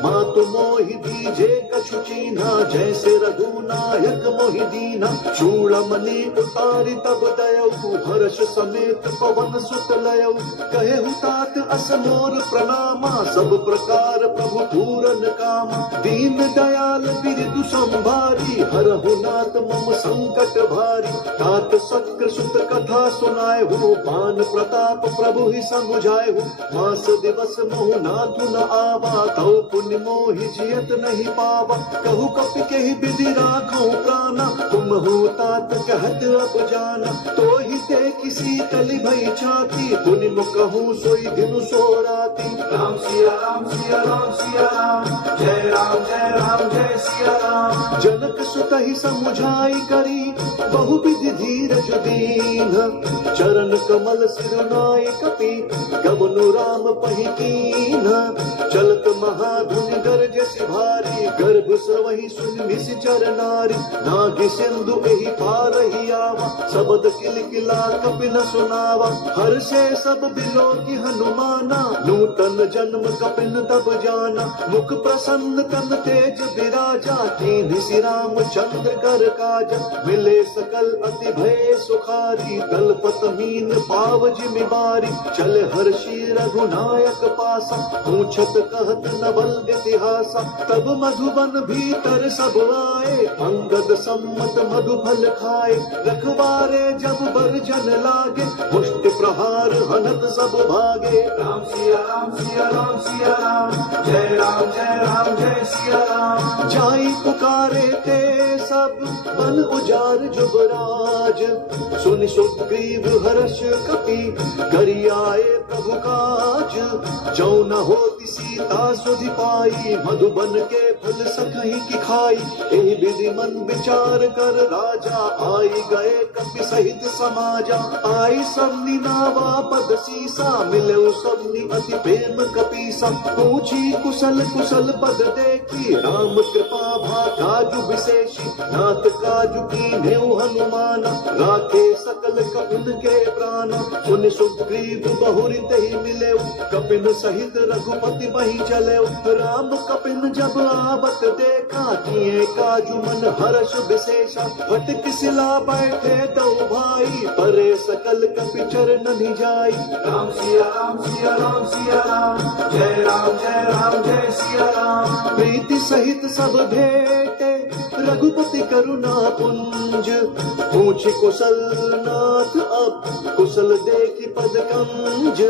मातु मोहि दीजे कछु चीन्हा, जैसे रघुनायक मोहि दीना। चूड़मणि उतारी तब दयऊ, हर्ष समेत पवन सुत लयऊ। कहेहु तात अस मोर प्रणामा, सब प्रकार प्रभु पूरन कामा। दीन दयाल बिरदु संभारी, हरहु नाथ मम संकट भारी। तात शक्र सुत कथा सुनाए हो, बान प्रताप प्रभु ही समुझाए हो। मास दिवस मोहु नाथु न आवा, तौ पुण्य मोहि जियत नहीं पावा। कहु कपि के ही विधि राखौ प्राणा, तुम हो तात कहत अब जाना। तो ही ते किसी तलि भई छाती, पुनि मुकहु सोई दिनु सो राती। राम सिया राम सिया राम सिया राम, जय राम जय सिया राम। जनक सुत ही समुझाई करी, बहु विधि धीरज दीन। चरण कमल सिरुनाय कपि, गमनु राम पहि कीन्ह। चलत महाधुनि गरजसि भारी, गर्भ स्रवहि सुनि निश्चर नारी। नागि सिंधु एहि पारहि आवा, शबद किलकिला कपि न सुनावा। हर्षे सब बिलोकि हनुमाना, नूतन जन्म कपिन तब जाना। मुख प्रसन्न तन तेज विराजा, कीन्हि श्री राम चंद्र कर काजा। मिले सकल अति भय सुखारी, दलपत मीन पाव जिमि बारी। चले हर्षि रघुनायक पासा, पूछत कहत न बल इतिहासा। तब मधुबन भीतर सब आए, अंगद सम्मत मधु फल खाए। रखवारे जब बरजन लागे, मुष्टि प्रहार हनत सब भागे। राम सिया राम सिया राम सिया राम, जय राम जय सिया राम। जाई पुकारे ते सब, बन उजार जुबराज। सुनि सुग्रीव हर्ष कपि, करि आए प्रभु काज। जो न होती सीता सुधि पाई, मधुबन के फल सखहि की खाई। एहि विधि मन विचार कर राजा, आई गए कपि सहित समाजा। आई सबनी नावा पद सीसा, मिले सबनी अति प्रेम कपीसा। पूछी कुशल कुशल पद देखी, राम कृपा भा काजु विशेषी। नाथ काजु कीन्हेउ हनुमाना, राखे सकल कपिन के प्राणा। सुनि सुग्रीव बहुरि तहि मिलेउ, कपिन सहित रघुपति बहि चलेउ। राम कपिन जब आवत देखा, किए काजु मन हर्ष विशेषा। फटक सिला बैठे दो भाई, परे सकल सकल कपि चरणनि जाई। राम सिया राम सिया राम सिया राम, जय राम जय सिया राम। प्रीति सहित सब भेटे रघुपति करुणा पुंज, पूछे कुशल नाथ अब कुशल देखि पद कंज।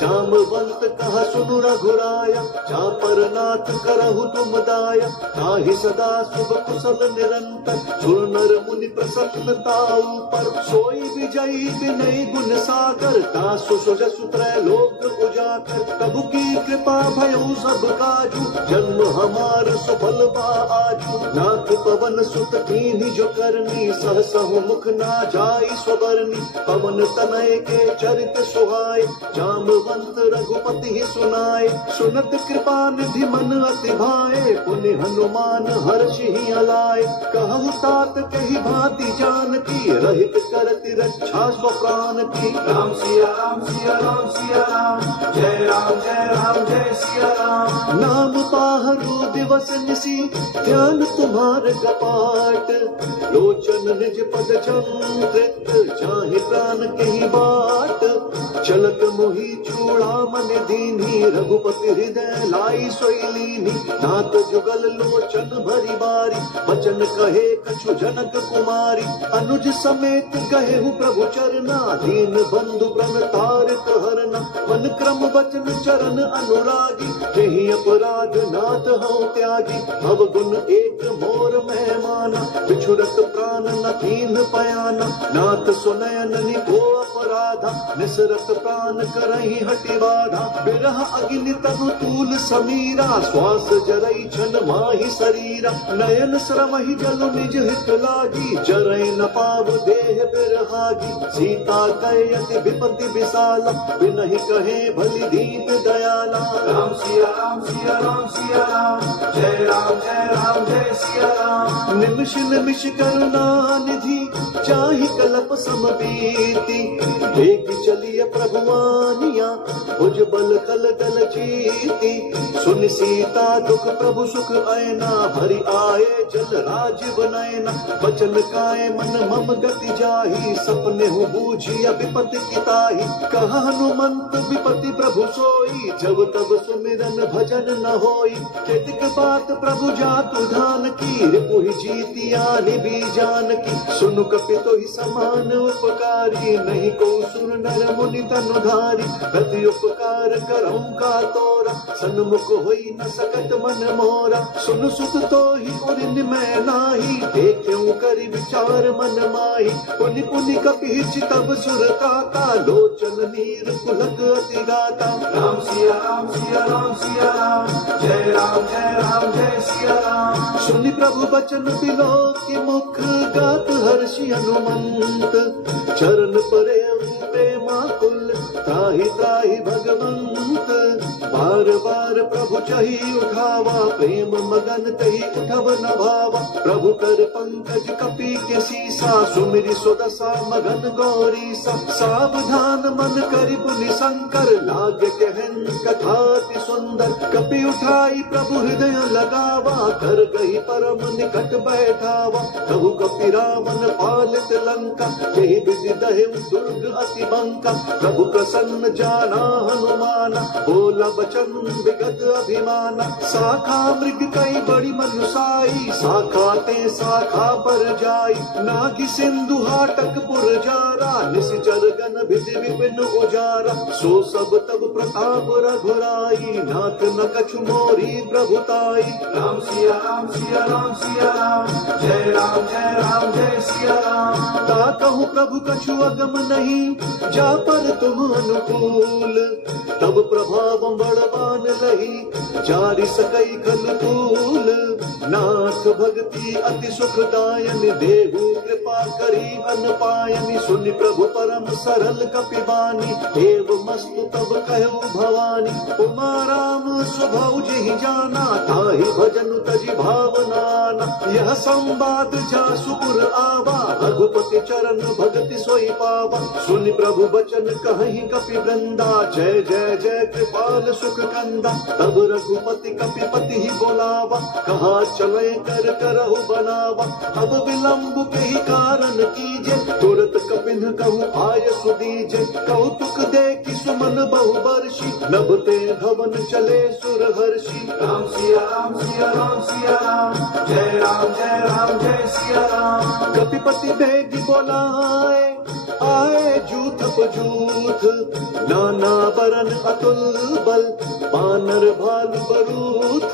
जामवंत कहा सुनु रघुराया, जा पर नाथ करहु तुम दाया। ताहि सदा शुभ कुशल निरंतर, सुर नर मुनि प्रसन्नता ऊपर। सोई विजयी विनय गुण सागर, दासु सुजसु त्रैलोक उजाकर। प्रभु की कृपा भयउ सब काजू, जन्म हमार सफल बा आजू। नाथ पवन सुत कीन्ही जो करनी, सहसहु मुख ना जाई स्वरनी। पवन तनय के चरित सुहाय, जामवंत रघुपति ही सुनाए। सुनत कृपा निधि मन अति भाए, पुनि हनुमान हर्षि अलाए। कहु तात कही भांति जानकी, रहित करति रक्षा स्व प्राण की। राम सिया राम सिया राम सिया राम, जय राम जय सिया राम। नाम पाहरो दिवस निसी, ध्यान तुम्हार कपाट। लोचन निज पद चंद्रित, चाहे प्राण कहीं बाट। चलत मोहि चूड़ामन दीन्ही, रघुपति हृदय लाई सोई लीन्ही। नाथ जुगल लोचन भरी बारी, वचन कहे कछु जनक कुमारी। अनुज समेत कहेहु प्रभु चरना, दीन बंधु प्रण तारिक हरना। मन क्रम वचन चरण अनुरागी, यही अपराध नाथ हूँ त्यागी। अवगुण एक मोर मैं माना, बिछुरत प्राण न कीन पयाना। नाथ सुनयन निभो अपराधा, निसरत प्राण करहि हटि बाधा। बिरह अग्नि तनु तूल समीरा, श्वास जरई छन माहि शरीरा। नयन श्रमहि जल निज हित लागी, जरई न पाव देह बिरहागी। सीता कयति विपति विशाला, बिनहि कहे भलि दीन दयाला। राम सिया राम सिया राम सिया राम, जय राम जय सिया राम। निमिष निमिष करुणा निधि, चाहि कल्प समबीति। एक चलिए प्रभुवानिया, भुज बल खल दल जीती। सुन सीता दुख प्रभु सुख ऐना, भरी आए जल राजीव नयना। बचन काय मन मम गति जाही, सपने हूँ बूझिया विपति किताही। कहा हनुमंत विपति प्रभु सोई, जब तब सुमिरन भजन न होई। केतिक बात प्रभु जातु धान की, रिपुहि जीतिया निबी जान की। सुनु कपितो ही समान उपकारी, नहीं को सुर नर मुनि तनुधारी। प्रति उपकार करऊं का तोरा, सन्मुख होई न सकत मन मोरा। सुन सुत तो ही उरिन मैं नाही, देख्यूं करि विचार मन माही। पुनि पुनि कपिच तब सुर काता, लोचन नीर पुलक अति गाता। राम सिया राम सिया राम सिया राम, जय राम जय सिया राम। सुनि प्रभु बचन बिलो की मुख, गात हर्षि हनुमंत। चरण परे प्रेमाकुल, त्राहि त्राहि भगवंत। बार बार प्रभु चही उठावा, प्रेम मगन तही उठब न भावा। प्रभु कर पंकज कपि के सीसा, सुमिरि सुदशा मगन गौरीसा। सावधान मन करि पुनि शंकर, लाग कहन कथा अति सुंदर। कपि उठाई प्रभु हृदय लगावा, कर गई परम निकट बैठावा। प्रभु कपि रावण पालित लंका, यही विधि दहेउ दुर्ग अति बंका। प्रभु प्रसन्न जाना हनुमाना, बोला बचन विगत अभिमाना। शाखा मृग कई बड़ी मनुसाई, शाखा ते शाखा पर जाई। नागी सिंधु हाटक पुर जारा, निशिचर गण विधि विपिन उजारा। सो सब तब प्रताप रघुराई, नाथ न कछु मोरी प्रभुताई। राम सिया राम सिया राम सिया राम, जय राम जय सिया राम। ता कहूँ प्रभु कछु अगम नहीं, जा पर तुम अनुकूल। तब प्रभाव बड़बान लही, जारि सकई खल तूल। नाथ भक्ति अति सुखदायन, देहु कृपा करी अनपायनि। सुनि प्रभु परम सरल कपिबानी, देव मस्तु तब कहु भवानी। उमा राम स्वभाव जहि जाना, ताहि भजन तजि भावना। यह संवाद जासु पुर आवा, रघुपति चरण भगति सोई पावा। सुनि प्रभु बचन कहि कपि वृंदा, जय जय जय कृपाल सुख कंदा। तब रघुपति कपिपति ही बोलावा, कहा चले कर करहु बनावा। अब विलंब के ही कारण कीजे, तुरत कपि चिन्ह कहूँ आय सुदीजे, कौतुक देखि सुमन बहु बर्षि, नभते धवन चले सुर हर्षि। राम सिया राम सिया राम सिया राम, जय राम जय राम जय सिया राम। कपिपति बेगी बोलाए, आए जूथ पजूथ, नाना बरन अतुल बल, बानर भालु बरूथ।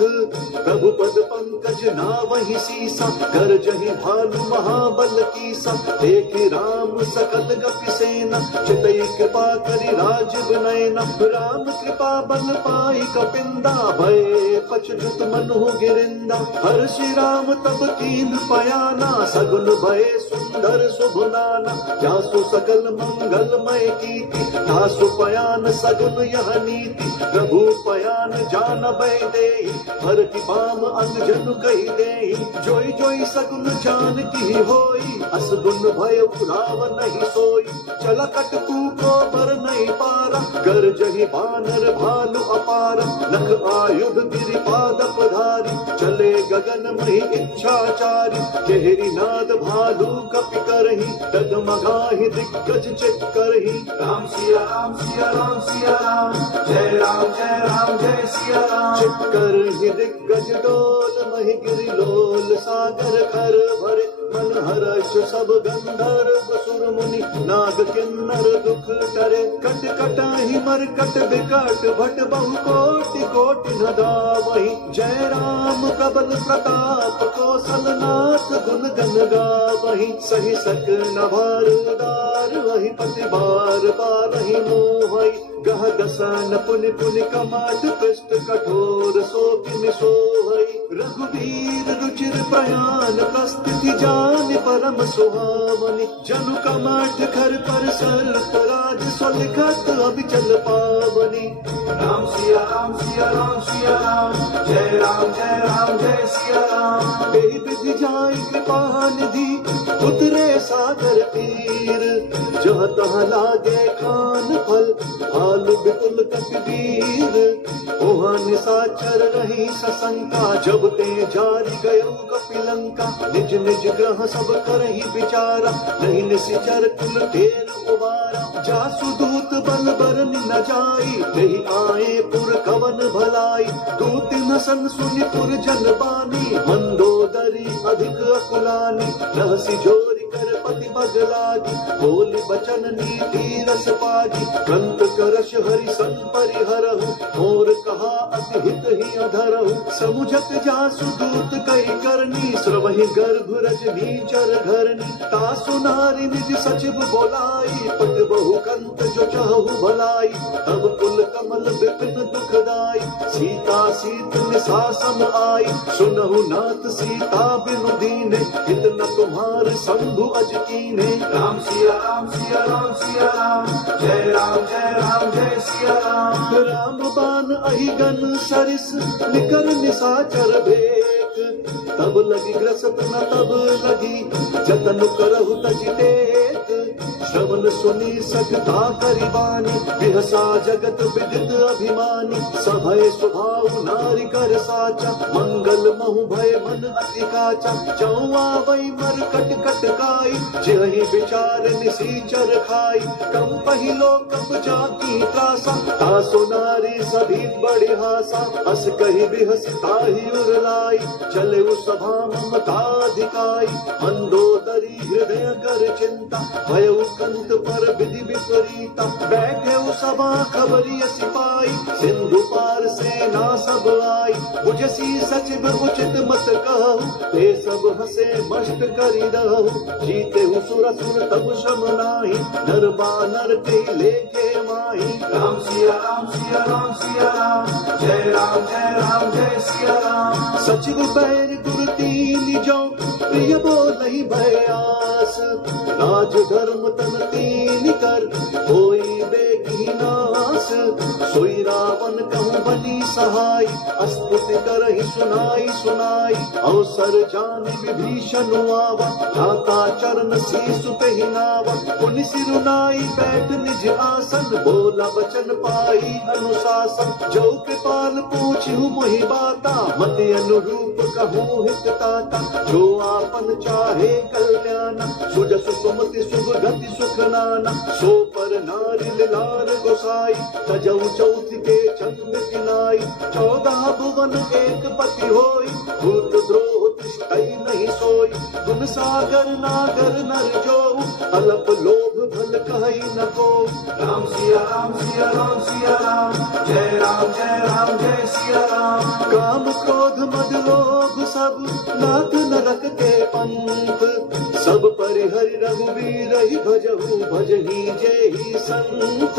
प्रभु पद पंकज नावहि सीसा, गरजहि भालु महाबल कीसा। देखि राम सकल गपि सेना, चितई कृपा करि राजीव नयना। राम कृपा बल पाई कपिंदा, भय पछुत मनु गिरिंदा। हर्षि राम तब कीन पयाना, सगुन भय सुंदर शुभ नाना। जासु सकल मंगलमय कीर्ति, तासु पयान सगुन यह नीति। प्रभु पयान जानबै देहि, हर की बाम अंग जनु कहि देहि। जोई जोई सगुन जान की होई, असगुन भय राव नहीं सोई। चला कटकू को बर नहीं पारा, कर जही बानर भालु अपारा। नख आयुध गिरिपाद पधारी, चले गगन मही इच्छाचारी। केहरी नाद भालु कपि करही, डगमगाहि दिग्गज चित करही। राम सिया राम सिया राम सिया राम, जय राम जय सिया राम। चित करही दिग्गज डोल, मही गिरि लोल सागर खर भरे। मन हर्ष सब गंधर्व सुर मुनि, नाग किन्नर दुख टरे। कट कटाहि मरकट बिकट, भट बहु कोटि कोटि न दावहि। जय राम प्रबल प्रताप, कौशल नाथ गुण गन गावहि। सहि सक न भार उदार, वही पति बार बारहि मोहै। गह गसन पुनि पुनि कमाट, पृष्ठ कठोर सो किमि सोहै। रघुवीर रुचिर प्रयाण, प्रस्थिति जान परम सुहावनी। जनु कमाट घर पर सर्प राज, स्वलिखत अभिचल पावनी। राम सिया राम सिया राम सिया राम, जय राम जय सिया राम। एहि विधि जाय कृपा निधि, उतरे सागर तीर। जहाँ तहाँ लागे खान फल, भालु बिपुल कपिवीर। ओहाँ निशाचर रही सशंका, जब ते जारी गयो कपिलंका। निज निज ग्रह सब करहि विचारा, नहीं निशिचर कुल ढेर उबारा। जासु दूत बल बरन न जाई, नहीं आए पुर कवन भलाई। दूत न सन सुनि पुर जन बानी, मंदोदरी अधिक अकुलानी। रहसी जोरी कर पति बगलागी, बोली बचन नीति रस पागी। कंत करश हरि सन परिहरहु, मोर कहा अति हित ही अधरहु। समुझत जासु दूत कई करनी, श्रवहि गर्भ रजनी चर घरनी। तासु नारी निज सचिव बोलाई, पट बहु कंत जो चाहु भलाई। तब कुल कमल विपिन दुखदाई, सीता सीत निशासम आई। सुनहु नाथ सीता बिनु दीने, हित न तुम्हार शंभु अज कीन्हे। राम सिया राम सिया राम सिया राम, जय राम जय सिया राम। राम बान अहिगन सरिस, निकर निशाचर भेक। तब लगी ग्रसत न तब लगी, जतन करहु तजि टेक। श्रवण सुनी सकता करिबानी, बिहसा जगत विदित अभिमानी। सभय स्वभाव नारी कर साचा, मंगल महु भय मन अति काचा। चौआ वै मर कट कट काई, जेहि विचार निसीचर खाई। कम पहिलो कप जाकी त्रासा, तासो नारी सभी बड़ी हासा। हस कहि बिहस ताहि उरलाई, चले सभा ममताधिकाई। मंदोदरी हृदय कर चिंता, भय कंत पर विधि विपरीता। बैठे सभा खबरिय सिपाही, सिंधु पार सेना सब आई। बुझसी सचिव उचित मत कहु, ते सब हसे मष्ट करि दहु। जीते सुर सुर तब श्रम नाही, नर बानर के लेखे माही। राम सिया राम सिया राम सिया राम, जय राम जय सिया राम। सचिव बैर गुरु तीन जो, प्रिय बोलहि भयास। राज धर्म तन तीन कर, होई बेगी नास। सोई रावण कहूँ बनी सहाय, स्तुति करहि सुनाई सुनाई। अवसर जान विभीषण आवा, भ्राता चरण शीस पे नावा। पुनि सिरुनाई बैठ निज आसन, बोला वचन पाई अनुशासन। जो कृपाल पूछहु मोहि बाता, मति अनुरूप कहूँ हित ताता। जो आपन चाहे कल्याण, सुजसु सुमति शुभ गति सुख नाना। सो पर नारी लार गोसाई, तजऊ चौथ के चंद्र किनाई। 14 भुवन एक पति होई, भूत द्रोह तिष्ठई नहीं सोई। गुण सागर नागर नर जो, अल्प लोभ भल कहि न को। राम सिया राम सिया राम सिया राम, जय राम जय सिया राम। काम क्रोध मद लोभ सब, नाथ नरक के पंथ। सब परिहरि रघुवीर ही भजहु, भजहि जेहि संत।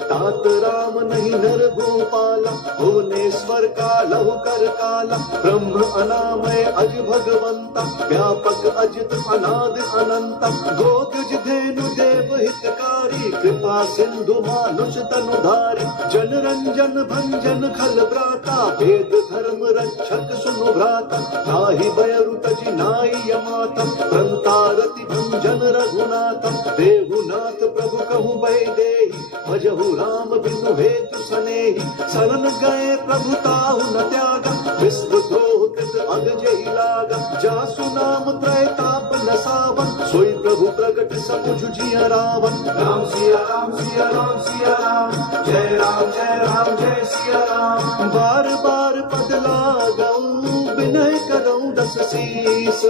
तात राम नहीं नर भूपाला, भुवनेश्वर का लहु कर काला। ब्रह्म अनामय अज भगवंता, व्यापक अजित अनाद अनंता। गोदज धेनु देव हितकारी, कृपा सिंधु मानुष तनुधारी। जन रंजन भंजन खल व्राता, वेद धर्म रक्षक सुनु भ्राता। ताहि बयरु तजि नाई यमाता, प्रंतारति भंजन रघुनाथ। देहुनाथ प्रभु कहु बैदेही, भजहु राम बिनु हेतु सनेही। शरण गए प्रभु ताहु न त्यागा, विश्व द्रोह कृत अग जेहि लागा। जासु नाम त्रय ताप न सावन, सोई प्रभु प्रगट समुझ जिय रावण। राम सिया राम सिया राम सिया राम, जय राम जय सिया राम। बार बार पद लागऊं, विनय करऊं दस शीस।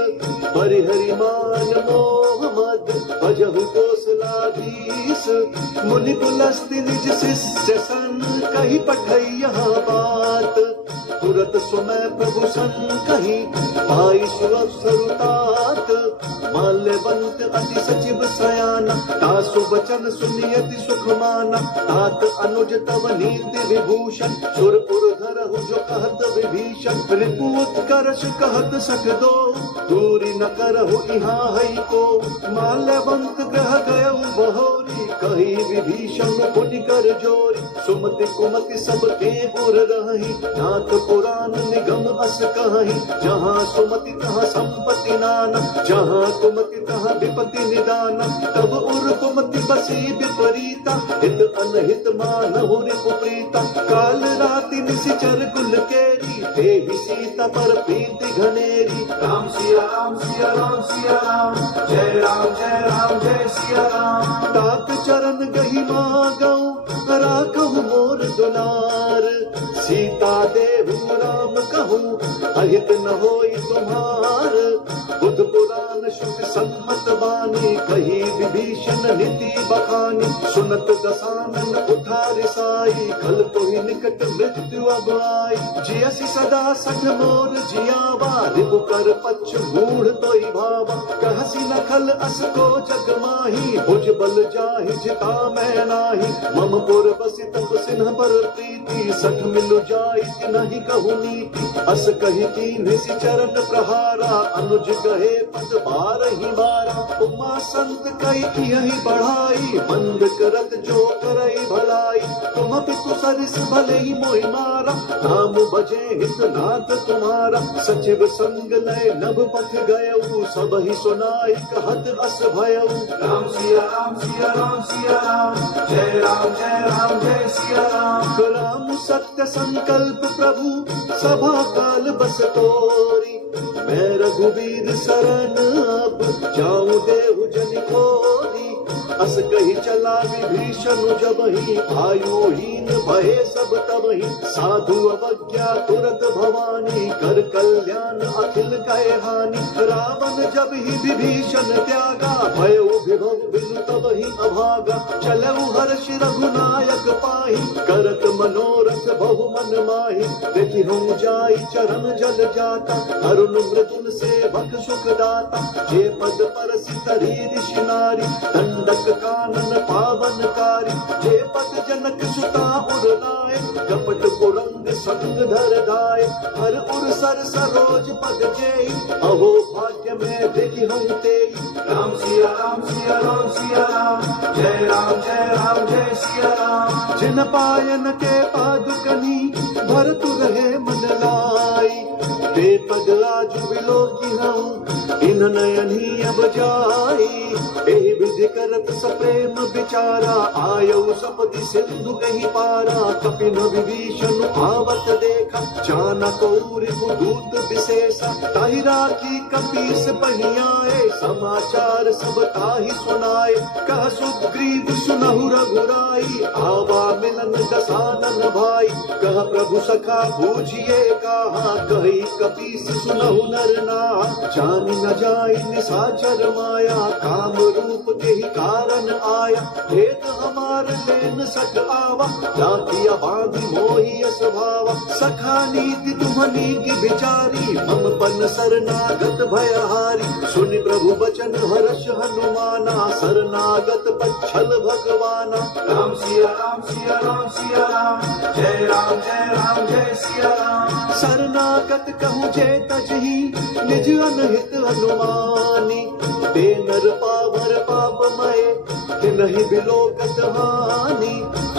परिहरि मान मोह मद, भजहु कौशलाधीश। मुनि कुलस्ति निज शिष्य सन, कही पठई यहाँ बात। तुरत सुनय प्रभु संकहि, पाई सुअवसर तात। माल्यवंत अति सचिव सयाना, तासु वचन सुनियति सुख माना। तात अनुज तव नीति विभूषण, सुरपुर धरहु जो कहत विभीषण। रिपु उत्कर्ष कहत सख दो, दूरी न करहु इहाँ हई को। माल्यवंत ग्रह गयउ बहोरी, कही विभीषण पुनि कर जोरी। सुमति कुमति सब के उर रही, नाथ पुराण निगम अस कहीं। जहाँ सुमति तहाँ संपत्ति नाना, जहाँ कुमति तहाँ विपत्ति निदाना। तब उर कुमति बसी विपरीता, हित अनहित मानहु रिपुप्रीता। काल राति निशिचर कुल केरी, देहि सीता पर प्रीति घनेरी। राम सिया राम सिया राम सिया राम, जय राम जय सिया राम। तात चरण गही मागऊं, राखहु मोर दुलार। सीता देहु राम कहूँ, अहित न होई तुम्हार। बुध पुराण शुभ सम्मत बानी, कही विभीषण नीति बखानी। सुनत दसानन उठार साई, कल तो ही निकट मृत्यु अब आई। जियसि सदा सठ मोर जियावा, रिपु कर पच्छ मूढ़ तोहि भावा। कहसी न खल अस को जग माही, भुज बल जाहि जिता मैं नाही। मम पुर बसि तब सिन्ह पर प्रीति, सठ मिलु जाई नहीं कहु नीति। अस कही कीन्हि सि चरण प्रहारा, अनुज गहे पद बारहि बारा। उमा संत कई यही बढ़ाई, मंद करत जो करई भलाई। तुम पितु सरिस भले ही मोहि मारा, नाम बजे हित नाथ तुम्हारा। सचिव संग लय नभ पथ गयऊ, सब ही सुनाई कहत अस भयऊ। राम सिया राम सिया राम सिया राम, जय राम जय सिया राम। राम सत्य संकल्प प्रभु, सभा काल बस तोरी। मैं रघुवीर शरण अब, जाऊं देहु जनि खोरी। अस कही चला विभीषण जबहि, आयुहीन भये सब तबहि। साधु अवज्ञा तुरत भवानी, कर कल्याण अखिल कहे हानि। रावण जब ही विभीषण त्यागा, भयउ विभव बिनु तबहि अभागा। चलऊ हर्ष रघुनायक पाहि, करत मनोरथ बहु मन माहि। देखि हम जाई चरण जल जाता, अरुण मृदुल सेवक सुख दाता। जे पद परसि तरी ऋषि नारी, दंडक कानन पावनकारी। जे पद जनक सुता उर लाए, कपट कुरंग संग धर धाय। हर उर सर सरोज पद जेई, अहो भाग्य में देखि हम तेई। राम सिया राम सिया राम सिया राम, जय राम जय सिया राम। जिन पायन के पादुकनी, भरतु रहे मन लाई। ते पद आज बिलोकी हूँ इन नयन ही अब जाई एहि विधि करत सप्रेम विचारा आयौ सपदि सिंधु कहि पारा कपिन विभीषण आवत देखा चानक और दूत विशेषा ताहि राखी कपीस पहियाए समाचार सब ताहि सुनाए कह सुग्रीव सुनहु रघुराई आवा मिलन दसानन भाई कह प्रभु सखा बूझिए कहा कही कपीस सुनहु नर नाहा जानि न जाई निशाचर माया काम रूप तेहि कारण आया भेद हमार लेन सक आवा जातिया बांधी मोहि स्वभावा सखा नीति तुम्हनी की विचारी मम पन शरणागत भयहारी सुनि प्रभु बचन हर्ष हनुमाना शरणागत पच्छल भगवाना राम सिया राम सिया राम सिया राम जय राम जय राम जय सिया राम शरणागत कहूँ जय तजहि निज अनहित हनुमानी ते नर पावर पापमय तिनहि बिलोकत हानि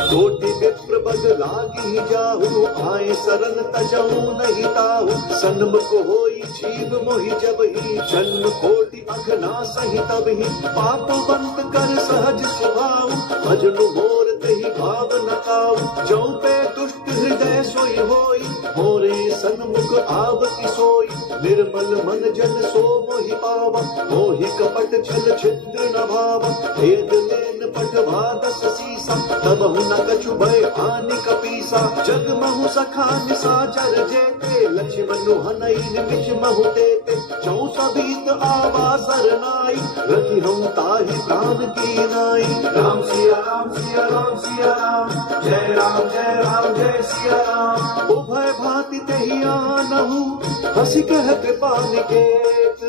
कोटि विप्र बग लागी जाहु आए शरण तजहु नहीं ताहु सन्मुख होई जीव मोहि जबहि जन्म कोटि अघना सहि तबहि पाप बंत कर सहज स्वभाव भजनु मोर तहि भाव न काऊ जौ पे दुष्ट हृदय सोई होई मोरे सन्मुख आवति सोई निर्मल मन जन सो मोहि पावा मोहि कपट छल छिद्र न भावा भेद लेन पटवा दस सीसा तबहु न कछु भय हानि कपीसा जग महु सखा निशाचर जेते लक्ष्मण हनई निमिष महु देते चौ सबीत आवा सरनाई रखी हम ताहि प्राण की नाई राम सिया राम सिया राम सिया राम जय राम जय सिया राम उभय भांति तेहि आनहु हंसी कह कृपा निकेत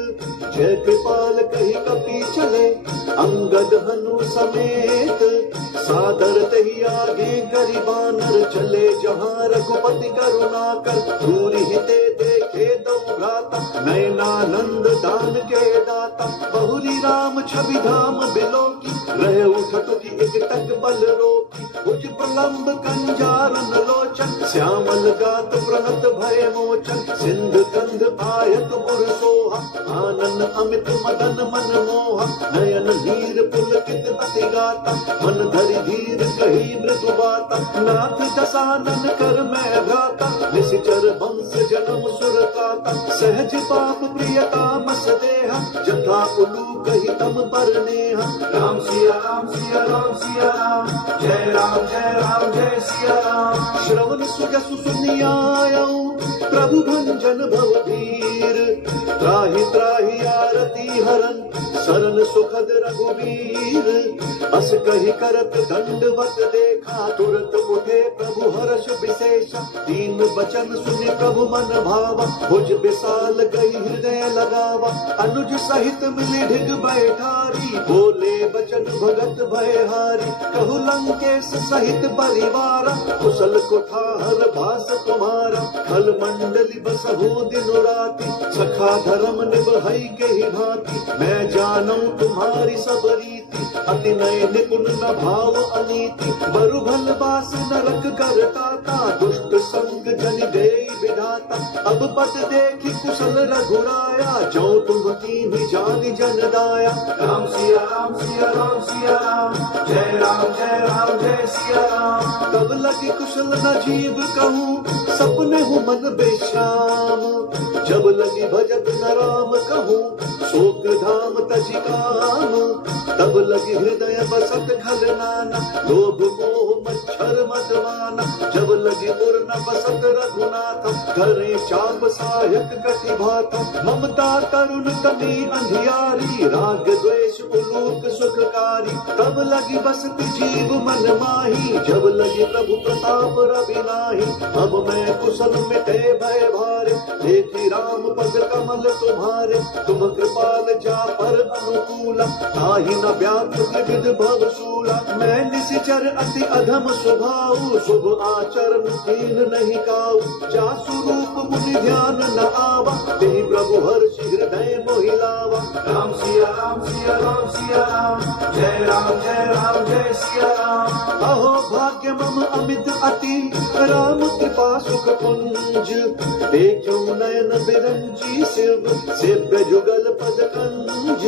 जय कृपाल कही कपी चले अंगद हनु समेत सादर तही आगे गरीबानर चले जहाँ रघुपति करुणा कर दूरी हिते देखे दो भ्राता नयनानंद दान के दाता बहुरी राम छवि धाम बिलोकी रहे उठट की एक टक बल रोकी उज प्रलंब कंजारन लोचन श्यामल गात प्रणत भय मोचन सिंध कंध आयत पुर सोहा आनन अमित मदन मन मोहा नयन नीर पुलकित अति गाता मन धरि धीर कही मृदु बाता नाथ दसानन कर मैं भ्राता निशिचर वंश जन्म सुर काता सहज पाप प्रियता मस देहा जथा उलू कही तम पर नेहा राम सिया राम सिया राम सिया राम जय सिया राम श्रवण सुजसु सुनियायऊ प्रभु भंजन भव धीर त्राहि त्राहि आरती हरन शरण सुखद रघुवीर अस कही करत दंडवत देखा तुरत उठे प्रभु हर्ष विशेष दीन बचन सुनि प्रभु मन भावा भुज विशाल गई हृदय लगावा अनुज सहित मिली ढिग बैठारी बोले बचन भगत भयहारी कहु लंकेश सहित परिवार कुशल कुठार भास तुम्हारा खल मंडली बसहु दिन राति सखा धर्म निभई के ही भांति मैं जानू तुम्हारी सब रीति अति नय निपुण न भाव अनीति बरु भल बास नरक करताता दुष्ट संग जन दे विधाता अब पद देखी कुशल रघुराया जो तुम कीन्ही जानि जन दाया राम सिया राम सिया राम सिया राम जय सिया राम तब लगी कुशल न जीव कहूँ सपने हूँ मन बेश्याम जब लगी भजत न राम कहूँ शोक धाम तजि काम तब लगी हृदय बसत खल नाना लोभ मोह मच्छर मदमाना जब लगी उर न बसत रघुनाथ करे चाप सहायक कटि भाता ममता तरुण तनी अंधियारी राग द्वेष उलूक सुखकारी तब लगी बसत जीव मन माही जब लगी प्रभु प्रताप रवि नाही अब मैं कुशल मिटे भय भारे देखी राम पद कमल तुम्हारे तुम कृपाल जा पर अनुकूला ताहि न व्याप्त त्रिविध भवशूला मैं निशिचर अति अधम स्वभाव शुभ आचरण कीन नहीं काऊ जासु रूप मुनि ध्यान न आवा, ते प्रभु हर्ष हृदय मोहिलावा। राम सिया राम सिया राम सिया राम, जय राम जय सिया राम। अहो भाग्य मम अमित अति, राम कृपा सुख पुंज। देखो नयन बिरंजी शिव, सेव्य जुगल पद कंज।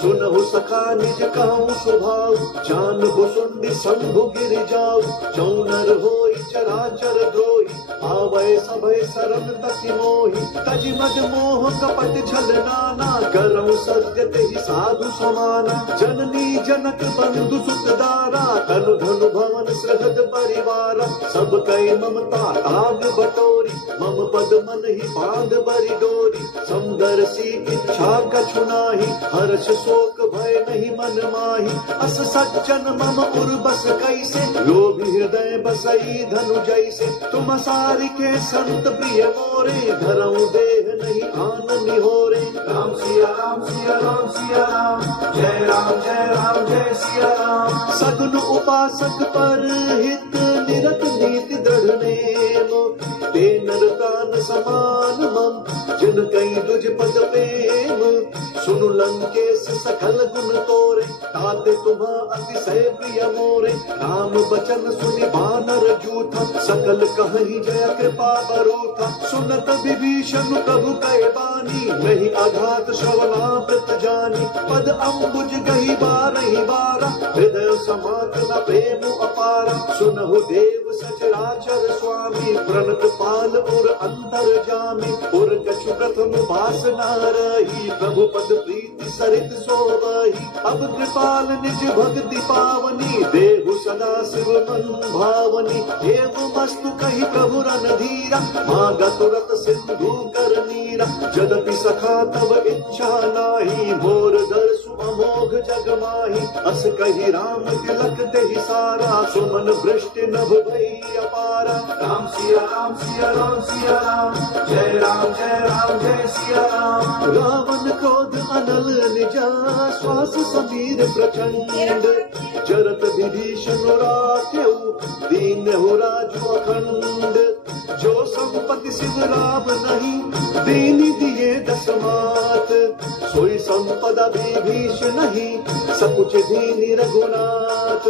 सुनहु सखा निज कहूँ स्वभाव, जानहु सुंडी शंभु गिर जाऊ। चौनर होई चराचर द्रोही, आवै सभय सरन तति मोहि। तज मद मोह कपट छल नाना, करहु सत्य तेहि साधु समाना। जननी जनक बंधु सुत दारा, तनु धनु भवन सृहद परिवारा। सब कई ममता ताग बटोरी, मम पद मन ही बांध बरि डोरी। समदर्शी इच्छा कछु नाही, हर्ष शोक भय नहीं मन माही। अस सज्जन मम उर बस कैसे, लोभी हृदय बसई धनु जैसे। तुम सारिके संत प्रिय मोरे, धरऊं देह नहीं आन निहोरे। राम सिया राम सिया राम सिया राम, जय राम जय सिया राम। सगुन उपासक पर हित, निरत नीति दृढ़ नेम। ते नर प्राण समान मम, जिन कई दुज पद प्रेम। सुनु लंकेश सकल गुण तोरे, ताते तुम्हा अतिशय प्रिय मोरे। राम बचन सुनि बानर जूथा, सकल कहि जय कृपा बरूथा। सुनत विभीषण प्रभु कहे बानी, नहीं अघात श्रवणामृत जानी। पद अम्बुज गही बारहि बारा, हृदय समात न प्रेम अपारा। सुनहु देव सचराचर स्वामी, प्रणत पाल उर अंतर जामी। उर कछु प्रथम वासना रही, प्रभु पद प्रीति सरित सोवही। अब कृपाल निज भक्ति पावनी, देहु सदा शिव मन भावनी। एवं मस्तु कही प्रभु रणधीरा, मांगा तुरत सिंधु कर नीरा। जदपि सखा तब इच्छा नाही, मोर दर्शु अमोघ जग माही। अस कही राम तिलक तेहि सारा, सुमन वृष्टि नभ भई अपारा। राम सिया राम सिया राम सिया राम, जय राम जय सिया राम। रावण क्रोध अनल निजा, श्वास समीर प्रचंड। जरत विभीषण राखेउ, दीन हो राजु अखंड। जो संपत्ति शिव राम नहीं, दीनी दिए दस मात। सोई संपदा विभीषण नहीं, सकुच दीनी रघुनाथ।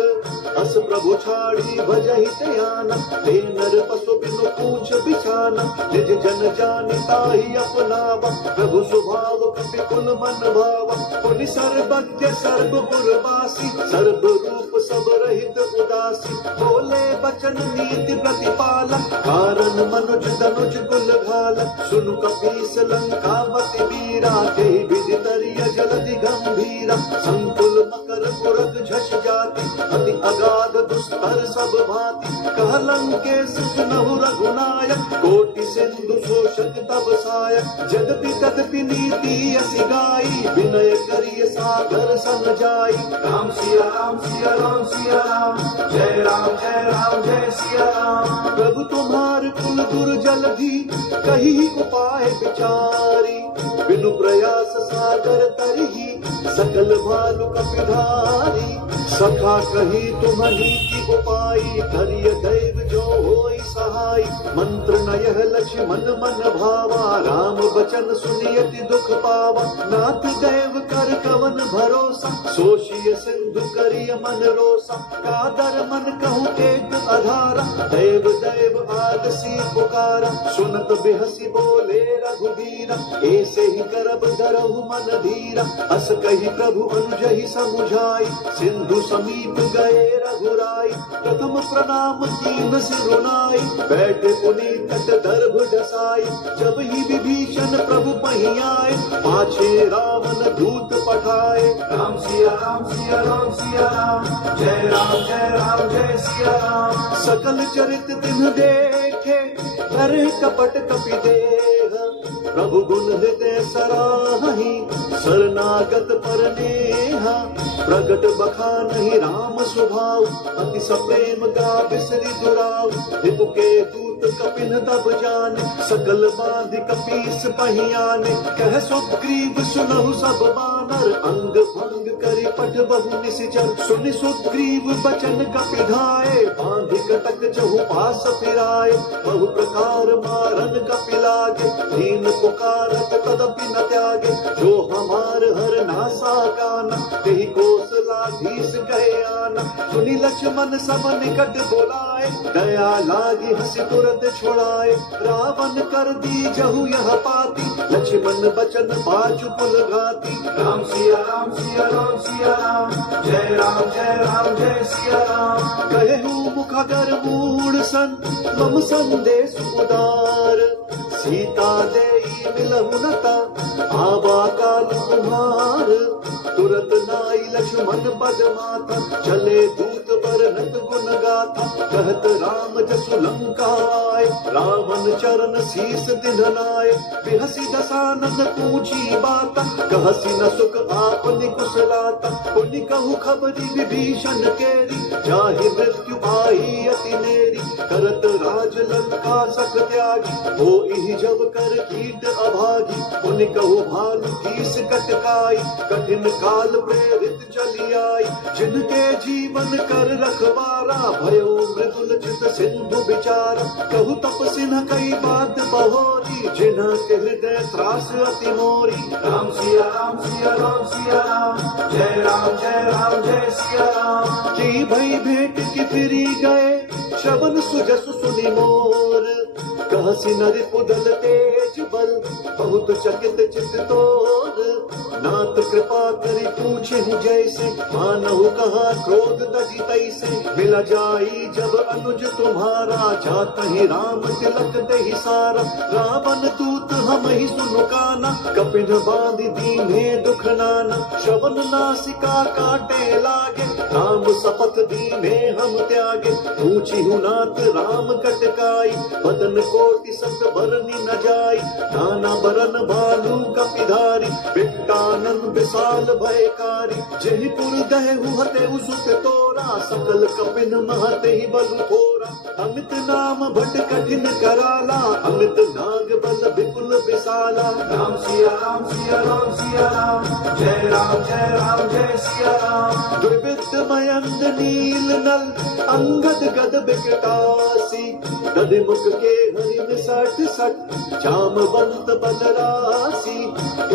अस प्रभु छाड़ी भजहि त्याना, ते नर पशु बिनु पूछ बिछाना। निज जन जानि ताहि अपनावा, प्रभु स्वभाव कपि कुल मन भावा। पुनि सर्वज्ञ सर्वपुरवासी, सर्व रूप सब रहित उदासी। बोले बचन नीति प्रतिपालक, कारण मनुज तनुज कुल घालक। सुनु कपीस लंकावति वीरा, केहि विधि तरिय जलधि गंभीरा। संकुल मकर पुरग झष जाति, अति अगाध दुस्तर सब भांति। कह लंकेश सुनहु रघुनायक, कोटि सिंधु शोषक तब सायक। जदपि तदपि नीति असि गाई, विनय करिय सागर सन जाई। राम सिया राम सिया राम सिया राम, जय राम जय सिया राम। प्रभु तुम्हार कुल दुर्जल भी, कही उपाय विचारी। बिनु प्रयास सागर तरही, सकल भालु कपिधारी। सखा कही तुम्हारी की उपाई, धैर्य दैव जो होई सहाय। मंत्र नयह लक्ष्मण मन भावा, राम बचन सुनियति दुख पावा। नाथ दैव कर कवन भरोसा, सोशिय सिंधु करिय मन रोसा। कादर मन कहूँ एक अधारा, दैव दैव आलसी पुकारा। सुनत बिहसी बोले रघुबीरा, ऐसे ही करब धरहु मन धीरा। अस कही प्रभु अनुजहि समुझाई, सिंधु समीप गए रघुराई। प्रथम प्रणाम कीन सिरुनाई, बैठे पुनि तट दर्भ डसाई। जब ही विभीषण प्रभु पही आए, पाछे रावण दूत पठाए। राम सिया राम सिया राम सिया राम, जय राम जय सिया राम। सकल चरित तिन्ह देखे, करे कपट कपि देह। प्रभु गुण हृदय सराहि, शरणागत पर नेहा, प्रगट बखानहि राम स्वभाव, अति सप्रेम गा बिसरि दुराव, रिपु के दूत कपिन तब जाने, सकल बांधि कपीस पहियाने, कह सुग्रीव सुनहु सब बानर, अंग भंग करि पठ बहु निशिचर, सुनि सुग्रीव बचन कपि धाये, बांधि कटक चहु पास फिराए, बहु प्रकार मारन कपि लागे, दीन पुकारत तदपि न त्यागे, जो हमार हर नासा काना, तेहि कौशलाधीश कहे आना, सुनि लक्ष्मण सब निकट बोलाए, दया लागी हंसी तुरंत छोड़ाए, रावण कर दी जहु यह पाती, लक्ष्मण बचन बाजु पुल घाती, राम सिया राम सिया राम सिया राम, जय राम जय राम जय सिया राम, कहु मुखागर मूढ़ सन, मम संदेश उदार, सीता देई मिलहु नता, आवा काल कुम्हार, तुरत नाई लक्ष्मण पद माता, चले दूत बरनत गुण गाथा, कहत राम जसु लंका आए, रावण चरण शीस दिधनाए, बिहसी दसानन पूछी बाता, कहसी न सुख आपनि कुशलाता, पुनि कहु खबरी विभीषण केरी, जाहि मृत्यु आई अति नेरी, करत राज लंका सख त्यागी, होई जब कर कीट अभागी, पुनि कहु भालु कीस कटकाई, कठिन काल प्रेरित चली आई, जिनके जीवन कर रखवारा, भयो मृदुल चित सिंधु विचारा, कहु तपस्वी न कई बात बहोरी, जिनके हृदय त्रास अति मोरी, राम सिया राम सिया राम सिया राम, जय राम जय सिया राम, की भई भेंट की फिरी गए, श्रवण सुजसु सुनि मोर, कहसी नरि पुदल तेज बल, बहुत चकित चित तोर, नाथ कृपा करि पूछे जैसे, मानहु कहा क्रोध तजी तैसे, मिला जाई जब अनुज तुम्हारा, जातहि राम तिलक देहि सारा, रावण दूत हम ही सुनु काना, कपिन बांधि दीन्हे दुख नाना, श्रवण नासिका काटे लागे, राम शपथ दीन्हे हम त्यागे, पूछी नाथ राम कटकाई, बदन कोटि सत बरनि न जाई, नाना बरन भालू कपिधारी, बिट्टानन विशाल भयकारी, जयपुर दहु हतेउ सुत तोरा, सकल कपिन महते ही बल थोरा, अमित नाम भट कठिन कराला, अमित नाग बल विपुल विशाला, राम सिया राम सिया राम सिया राम, जय राम जय सिया राम, दुर्विद मयंद नील नल, अंगद गद बिकटासी, दधिमुख के हरिन सठ सठ, जामवंत बलरासी,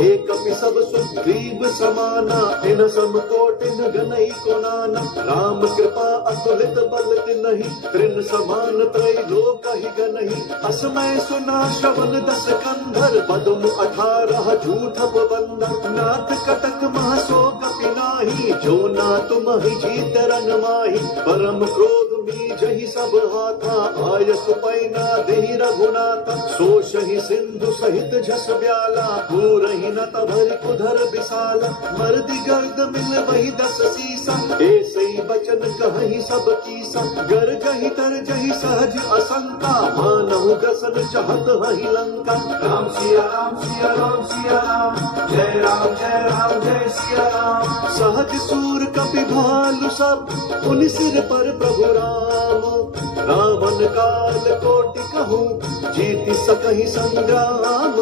एक सब सुग्रीव समाना, इन सम कोटिन गनई को नाना, राम कृपा अतुलित बल तिनहि, त्रिन समान त्रैलोक ही गनहि, असमय सुना श्रवण दस कंधर, पदम 18 झूठ बंदर, नाथ कटक महसो कपि नाही, जो ना तुम ही जीत रन माही, परम क्रोध मी जहि सब हाथा, आय सुपैना देहि रघुनाथा, सोषहि सिंधु सहित झस ब्याला, पूरहि न तभरि कुधर विशाला, मर्दि गर्द मिल वही 10 सीसा, ऐसे ही बचन कहि सब कीसा, गर जहि तर जहि सहज असंका, मानहु ग्रसन चाहत हहि लंका, राम सिया राम सिया राम सिया राम, जय राम जय सिया राम, सहज सूर कपि भालु सब, उनि सिर पर प्रभु राम, रावण काल कोटि कहूँ, जीति सकहि संग्राम,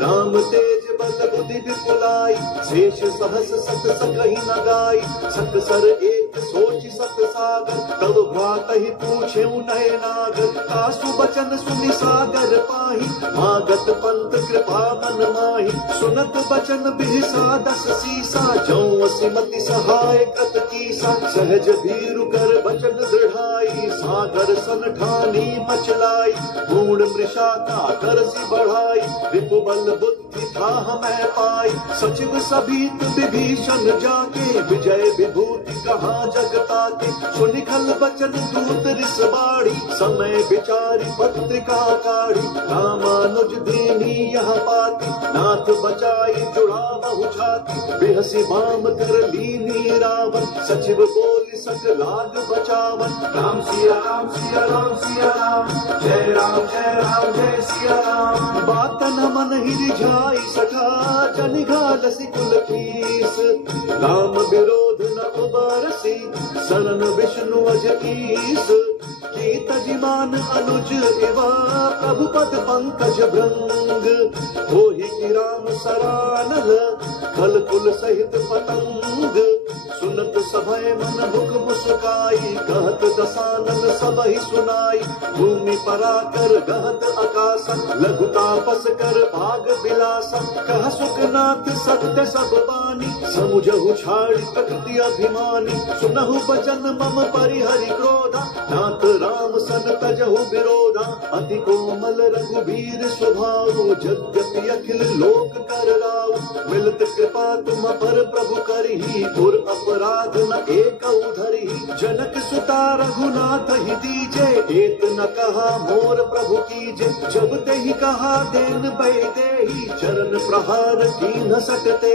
राम तेज बल बुद्धि विपुलाई, शेष सहस सत सकहि न गाई, सत सर एक सोचि सत सागर, तब भ्रातहि पूछे नय नागर, कासु बचन सुनि सागर पाहि, मागत पंत कृपा मन माहि, सुनत बचन बिहसा 10 सीसा, जौं सिमति सहाय कृत कीसा, सहज भीरु कर बचन दृढ़ाई, सागर सन ठानी मचलाई, गुण मृषा का करसी बढ़ाई, रिपु बल बुद्धि था हमें पाई, सचिव सभीत विभीषण जाके, विजय विभूति कहाँ जगता के सुनि खल बचन दूत रिस बाड़ी समय विचारी पत्रिका काढ़ी रामानुज दीनी यह पाती नाथ बचाई जुड़ा बहु छाती बेहसी बाम कर लीनी रावण सचिव बोली सक लाग बचावन राम सिया राम सिया राम सिया राम जय राम जय सिया राम बात न मन ही रिझाई सका जन घालसी कुल कीस राम विरोध न उबारसी शरण विष्णु अज ईस की तजिमान अनुज एवा प्रभु पद पंकज भृंग होहि की राम सरानल खल कुल सहित पतंग सुनत सभय मन मुख मुस्काई कहत दसानन सब ही सुनाई भूमि पराकर गहत आकाशन लघु तापस कर भाग विलासन कह सुखनाथ सत्य सब बानी समुझहु छाड़ी प्रकृति अभिमानी सुनहु भजन मम परिहरि क्रोधा नाथ राम सन तजहु विरोधा अति कोमल रघुबीर स्वभाव जगति अखिल लोक कर राव मिलत कृपा तुम पर प्रभु करही और अपराध न एक उधरी जनक सुता रघुनाथ ही दीजे एत न कहा मोर प्रभु कीजे जब ते ही कहा देन बै देही चरण प्रहार की न सकते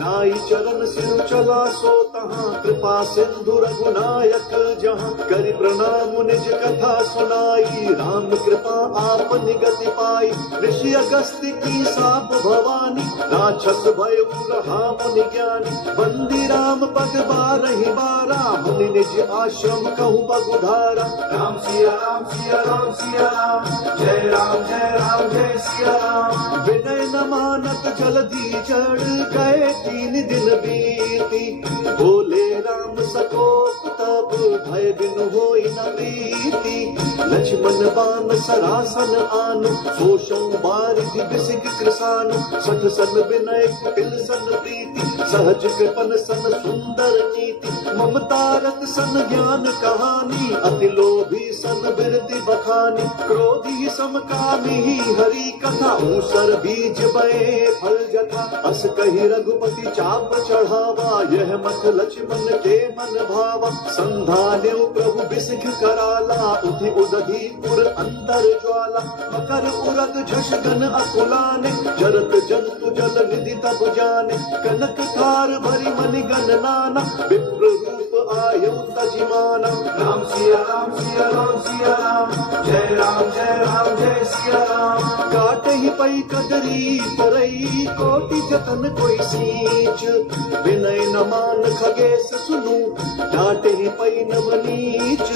नाई चरण सिर चला सो तहाँ कृपा सिंधु रघुनायक जहाँ करि प्रणाम निज कथा सुनाई राम कृपा आप निगति पाई ऋषि अगस्त्य की साप भवानी राक्षस भय रहा मुनि ज्ञानी बंदी राम पद बारहि बारा मुनि निज आश्रम कहु बगुधारा राम सिया राम सिया राम सिया राम जय सिया राम विनय न मानत जलधि चढ़ गए 3 दिन बीती बोले राम सकोप तब भय बिनु होई न प्रीति लक्ष्मण बान सरासन आनु सोषं बारिधि बिसिक कृसानु सठ सन विनय कुटिल सन प्रीति सहज कृपन सन सुंदर नीति ममता रत सन ज्ञान कहानी अति लोभी सन बिरति बखानी क्रोधी समकामी हरि कथा ऊसर बीज बए फल जथा अस कही रघुपति चाप चढ़ावा यह मत लक्ष्मण के मन भावा संधान्यो प्रभु बिसिख कराला उधि उदधि पुर अंतर ज्वाला मकर उरग झष गन अकुलाने जरत जंतु जल निधि तब जाने कनक थार भरी मनि गण नाना विप्र रूप आयु तजिमाना राम सिया राम सिया राम सिया राम जय सिया राम काट ही पई कदरी परई कोटि जतन कोई सींच विनय न मान खगेश सुनु डांट ही पई नवनीच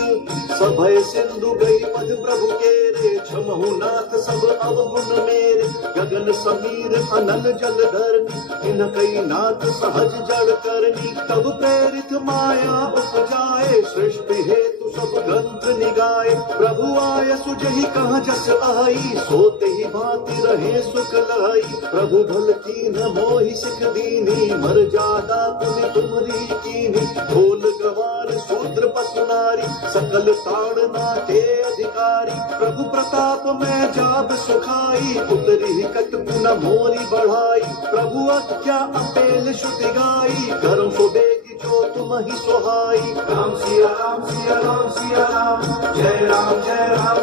सभय सिंधु गई पद प्रभु के रे क्षमहु नाथ सब अवगुण मेरे गगन समीर अनल जल धरनी इन कई नाथ सहज जड़ करनी तब प्रेरित माया उपजाए सृष्टि हेतु सब ग्रंथ निगाए प्रभु आय सुजहि कहाँ जस आई सोते ही भांति रहे सुख लाई प्रभु भल कीन मोहि सिख दीनी मर जादा पुनि तुमरी कीनी ढोल गवार शूद्र पशु नारी सकल ताड़ नाटे अधिकारी प्रभु प्रताप में जाब सुखाई उतरी कट पुन मोरी बढ़ाई प्रभु अज्ञा अपेल श्रुति गाई करम सो बेगी जो तुम ही सुहाई राम सिया राम सिया राम सिया राम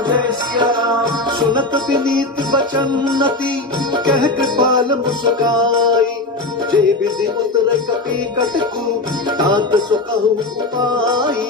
जय सिया राम सुनत विनीत वचन नति कह कृपाल मुस्काई जय विधि उतर कपि कटकु तात सुकहु उपाई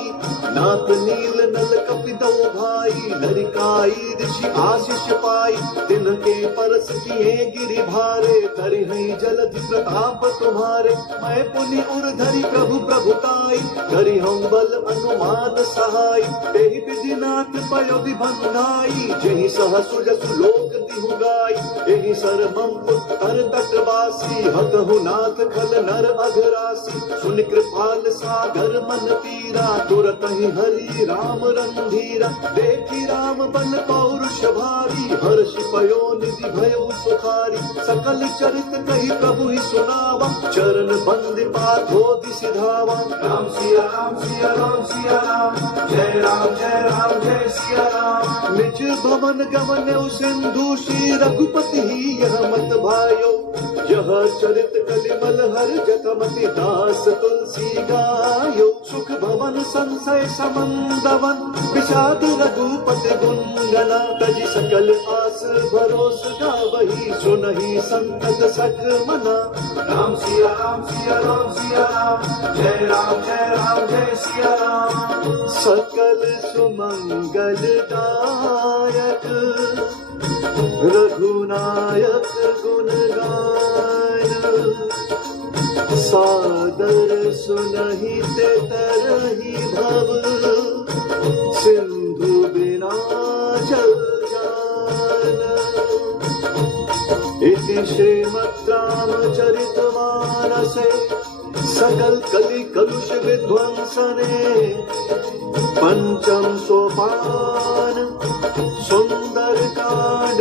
नाथ नील नल कपि दो भाई लरिकाई ऋषि आशीष पाई तिनके परस किए गिरि भारे करि हई जलधि प्रताप तुम्हारे मैं पुनि उर धरि प्रभु प्रभुताई करि हम बल अनुमान सहाय तेहि विधि नाथ पयोधि बंधाई जहि सहसु जसु लोक दिहु गाई एहि सर मम तर तटवासी हतहु नाथ खल नर अघरासी सुन कृपाल सागर मन पीरा तुरत ही हरि राम रंधीरा देखी राम बल पौरुष भारी हर्षि पयो निधि भयो सुखारी सकल चरित कही प्रभु ही सुनावा चरण बंद पाथोधि सिधावा राम सिया राम सिया राम सिया राम जय सिया राम निज भवन गमन सिंधु श्री रघुपति ही यह मत भायो यह चरित कलिमल हर जतमति दास तुलसी गायो सुख भवन संशय समंदवन विषाद रघुपति गुणगना तजि सकल आस भरोस गावही सुनहि संतत सख मना। राम सिया राम सिया राम सिया राम जय राम जय सिया राम। सकल सुमंगल दायक रघुनायक गुण गान सादर सुनहि ते तरहि भव सिंधु बिना जल जान। इति श्रीमद् रामचरितमानसे सकल कलि कलुष विध्वंसने पंचम सोपान सुंदर कांड